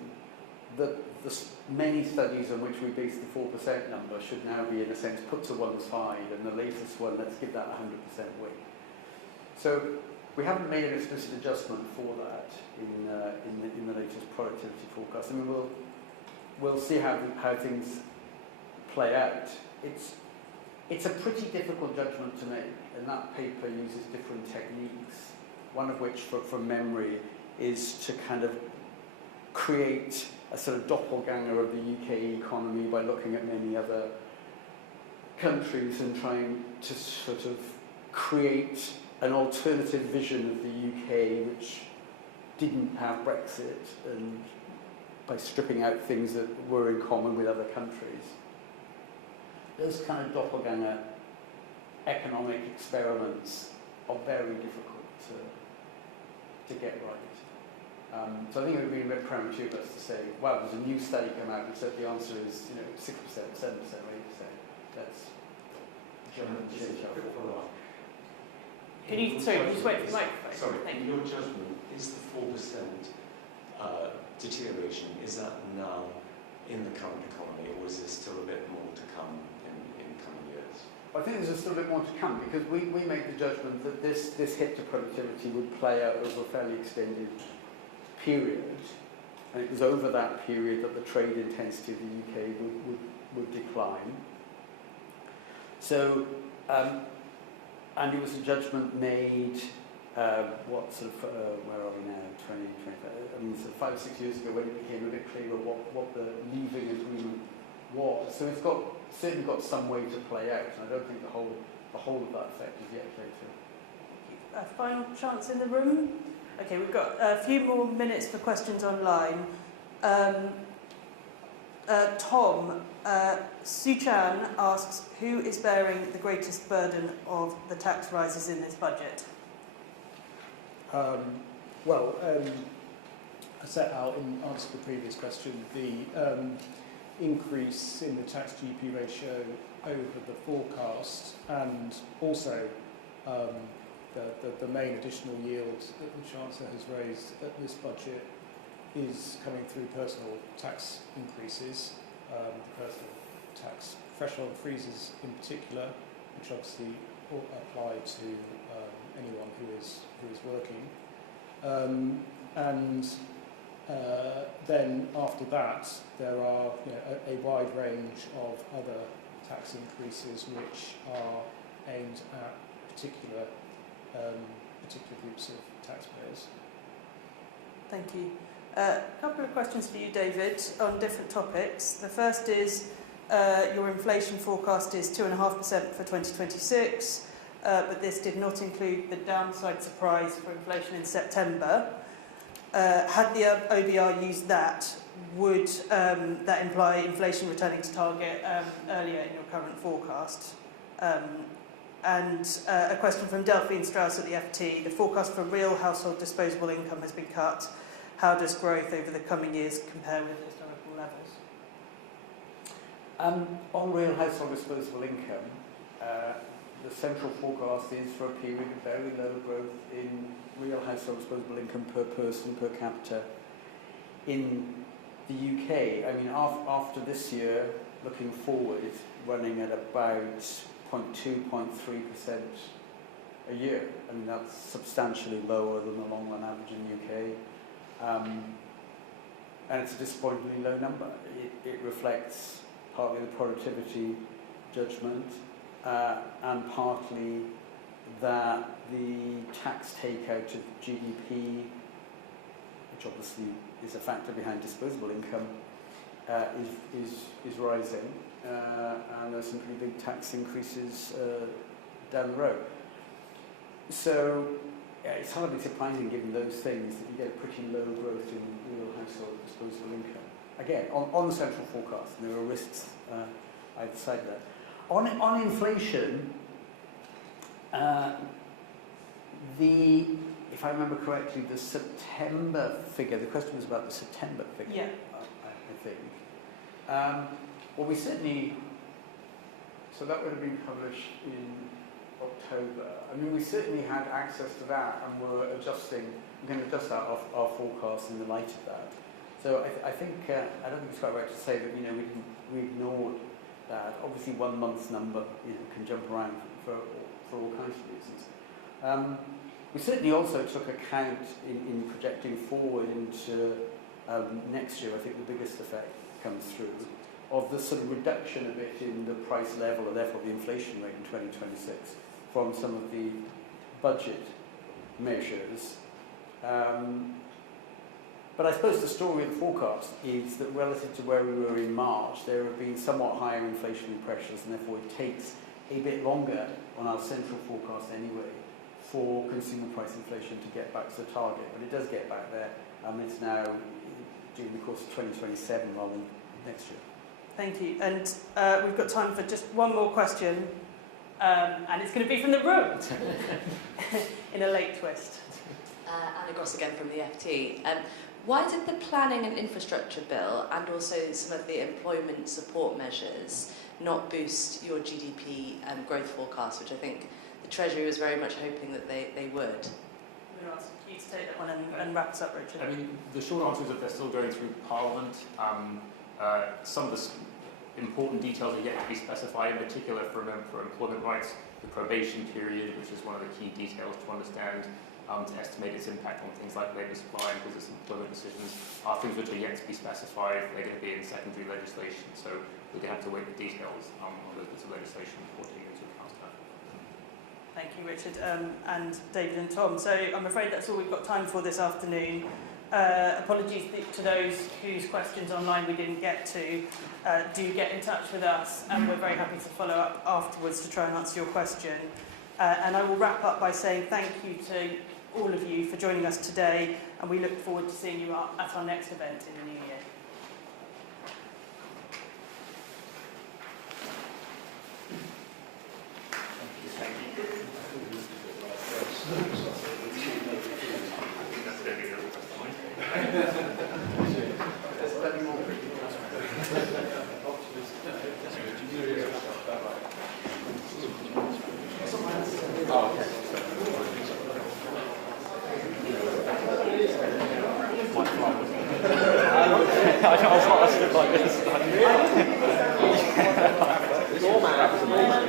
that the many studies on which we base the 4% number should now be, in a sense, put to one side, and the latest one, let's give that 100% weight. So we haven't made an explicit adjustment for that in the latest productivity forecast. I mean, we'll see how things play out. It's a pretty difficult judgment to make, and that paper uses different techniques, one of which, from memory, is to kind of create a sort of doppelganger of the UK economy by looking at many other countries and trying to sort of create an alternative vision of the UK which didn't have Brexit, and by stripping out things that were in common with other countries. Those kind of doppelganger economic experiments are very difficult to get right. So I think it would be a bit premature for us to say, well, there's a new study come out and said the answer is 6%, 7%, or 8%. That's change our forecast. Can you just wait for the microphone? Sorry, Thank in you. your judgment, is the 4% deterioration, is that now in the current economy, or is there still a bit more to come in coming years? I think there's still a bit more to come because we made the judgment that this hit to productivity would play out over a fairly extended period, and it was over that period that the trade intensity of the UK would decline. So, and it was a judgment made, what sort of, where are we now, 20, 25, I mean, so 5 or 6 years ago when it became a bit clearer what the leaving agreement was. So it's certainly got some way to play out, and I don't think the whole of that effect is yet played through. A final chance in the room? Okay, we've got a few more minutes for questions online. Tom, Sue Chan asks, who is bearing the greatest burden of the tax rises in this budget? I set out in answer to the previous question the increase in the tax GP ratio over the forecast, and also the main additional yield that the Chancellor has raised at this budget is coming through personal tax increases, the personal tax threshold freezes in particular, which obviously apply to anyone who is working. Then after that, there are a wide range of other tax increases which are aimed at particular groups of taxpayers. Thank you. A couple of questions for you, David, on different topics. The first is your inflation forecast is 2.5% for 2026, but this did not include the downside surprise for inflation in September. Had the OBR used that, would that imply inflation returning to target earlier in your current forecast? And a question from Delphine Strauss at the FT. The forecast for real household disposable income has been cut. How does growth over the coming years compare with historical levels? On real household disposable income, the central forecast is for a period of very low growth in real household disposable income per person, per capita in the UK. I mean, after this year, looking forward, it's running at about 0.2, 0.3% a year. I mean, that's substantially lower than the long run average in the UK. And it's a disappointingly low number. It reflects partly the productivity judgment and partly that the tax takeout of GDP, which obviously is a factor behind disposable income, is rising, and there's some pretty big tax increases down the road. So it's hardly surprising, given those things, that you get a pretty low growth in real household disposable income. Again, on the central forecast, and there are risks either side of that. On inflation, if I remember correctly, the September figure, the question was about the September figure, yeah. I think. Well, we certainly, so that would have been published in October. I mean, we certainly had access to that, and we're going to adjust our forecast in the light of that. So I think, I don't think it's quite right to say that, we ignored that. Obviously, 1 month's number, can jump around for all kinds of reasons. We certainly also took account in projecting forward into next year. I think the biggest effect comes through of the sort of reduction a bit in the price level, and therefore the inflation rate in 2026 from some of the budget measures. But I suppose the story of the forecast is that relative to where we were in March, there have been somewhat higher inflationary pressures, and therefore it takes a bit longer on our central forecast anyway for consumer price inflation to get back to the target. But it does get back there. It's now during the course of 2027 rather than next year. Thank you. And we've got time for just one more question, and it's going to be from the room in a late twist. Anna Gross again from the FT. Why did the planning and infrastructure bill and also some of the employment support measures not boost your GDP growth forecast, which I think the Treasury was very much hoping that they would? I'm going to ask you to take that one and wrap us up, Richard. I mean, the short answer is that they're still going through Parliament. Some of the important details are yet to be specified, in particular for employment rights, the probation period, which is one of the key details to understand, to estimate its impact on things like labour supply and business employment decisions, are things which are yet to be specified. They're going to be in secondary legislation, so we're going to have to wait the details on those bits of legislation before taking into account that. Thank you, Richard, and David and Tom. So I'm afraid that's all we've got time for this afternoon. Apologies to those whose questions online we didn't get to. Do get in touch with us, and we're very happy to follow up afterwards to try and answer your question. And I will wrap up by saying thank you to all of you for joining us today, and we look forward to seeing you at our next event in the new year.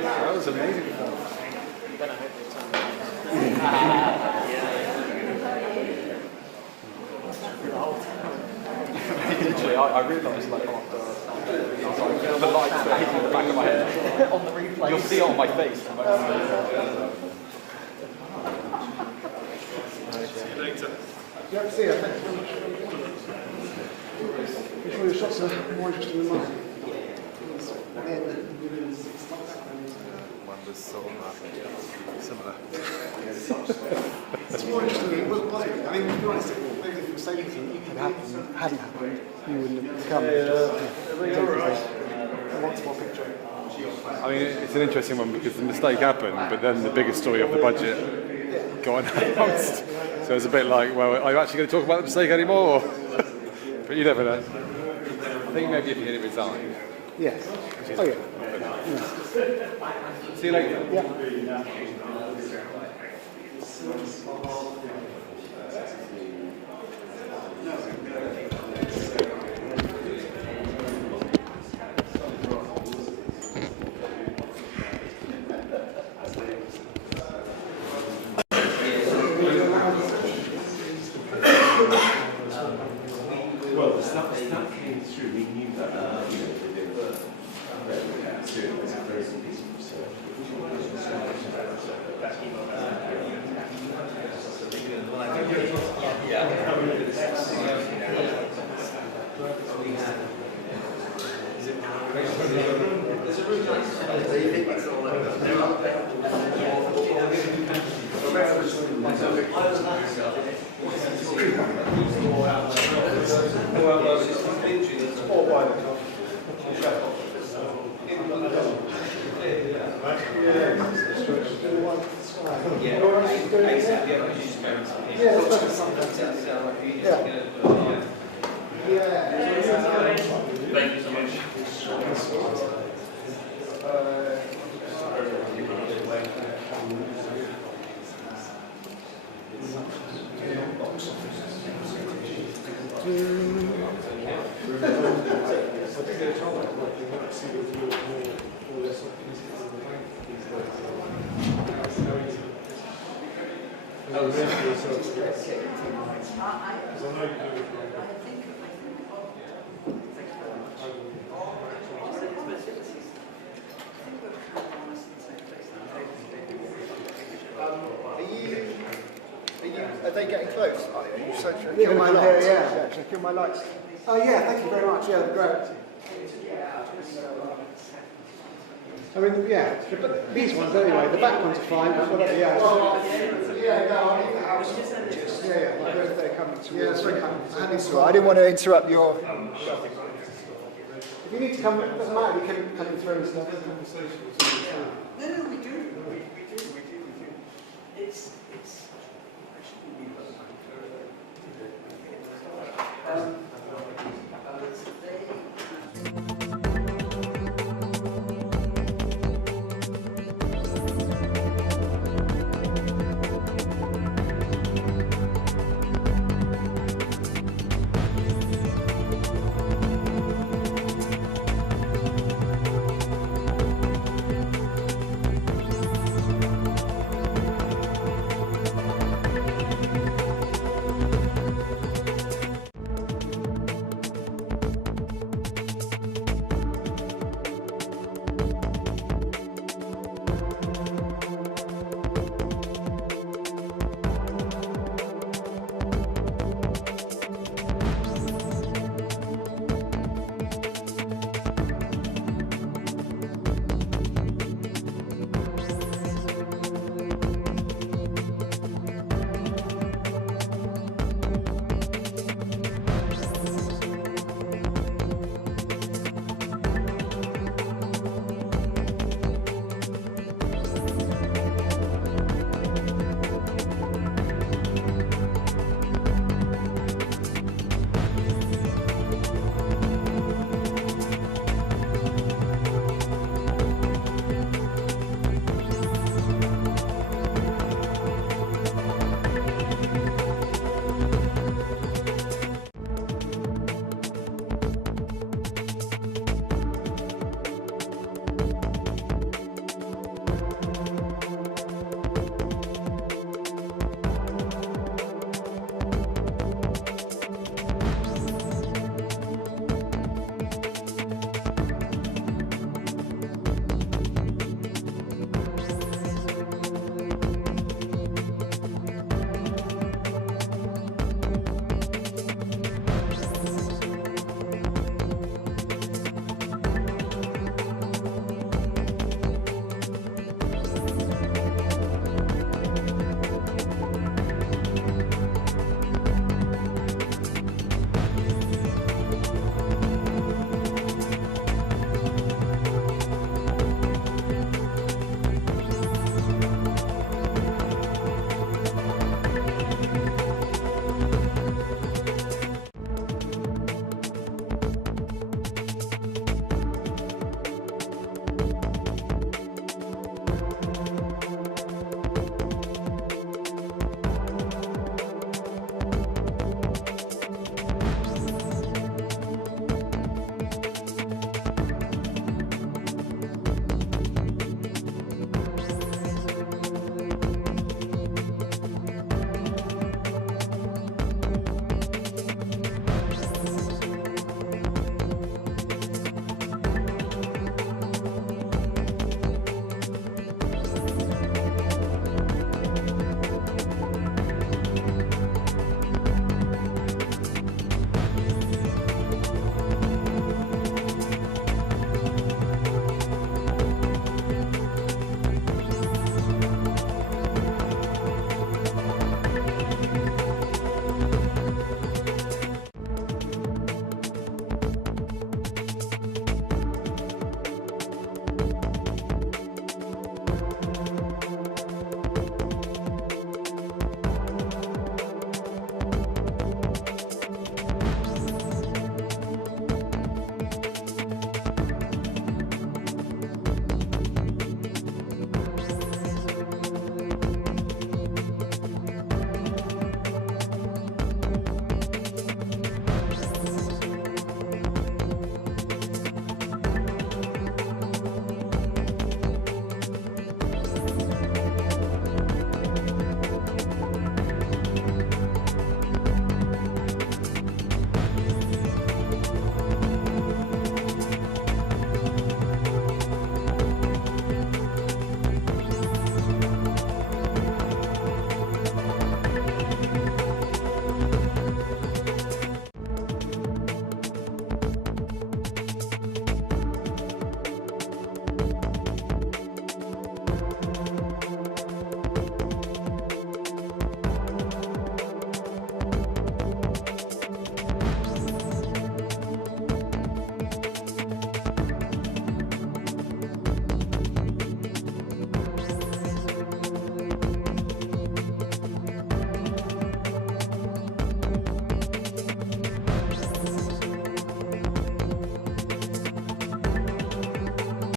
That was amazing. Literally, I realised like after the lights were hitting the back of my head on the replay. You'll see it on my face. See you later. You have to see it. Thanks very much. Which one of your shots are more interesting than mine? One was sort of similar. It's more interesting. It wasn't positive. I mean, to be honest, maybe if the mistake hadn't happened, you wouldn't have become. Once more picture. I mean, it's an interesting one because the mistake happened, but then the biggest story of the budget got announced. So it's a bit like, well, are you actually going to talk about the mistake anymore? But you never know. I think maybe if you hit it resign. Yes. Oh yeah. See you later. Yeah. Well, the stuff came through. We knew that. Thank you so much. Are they getting close? Are you? So Kill my lights. Yeah. Kill my lights. Oh yeah, thank you very much. Yeah, great. I mean, yeah, these ones anyway. The back ones are fine, but whatever. Yeah. They're coming to. Yeah, that's right. I didn't want to interrupt your. If you need to come, it doesn't matter. You can come through and stuff. No, we do. We do. It's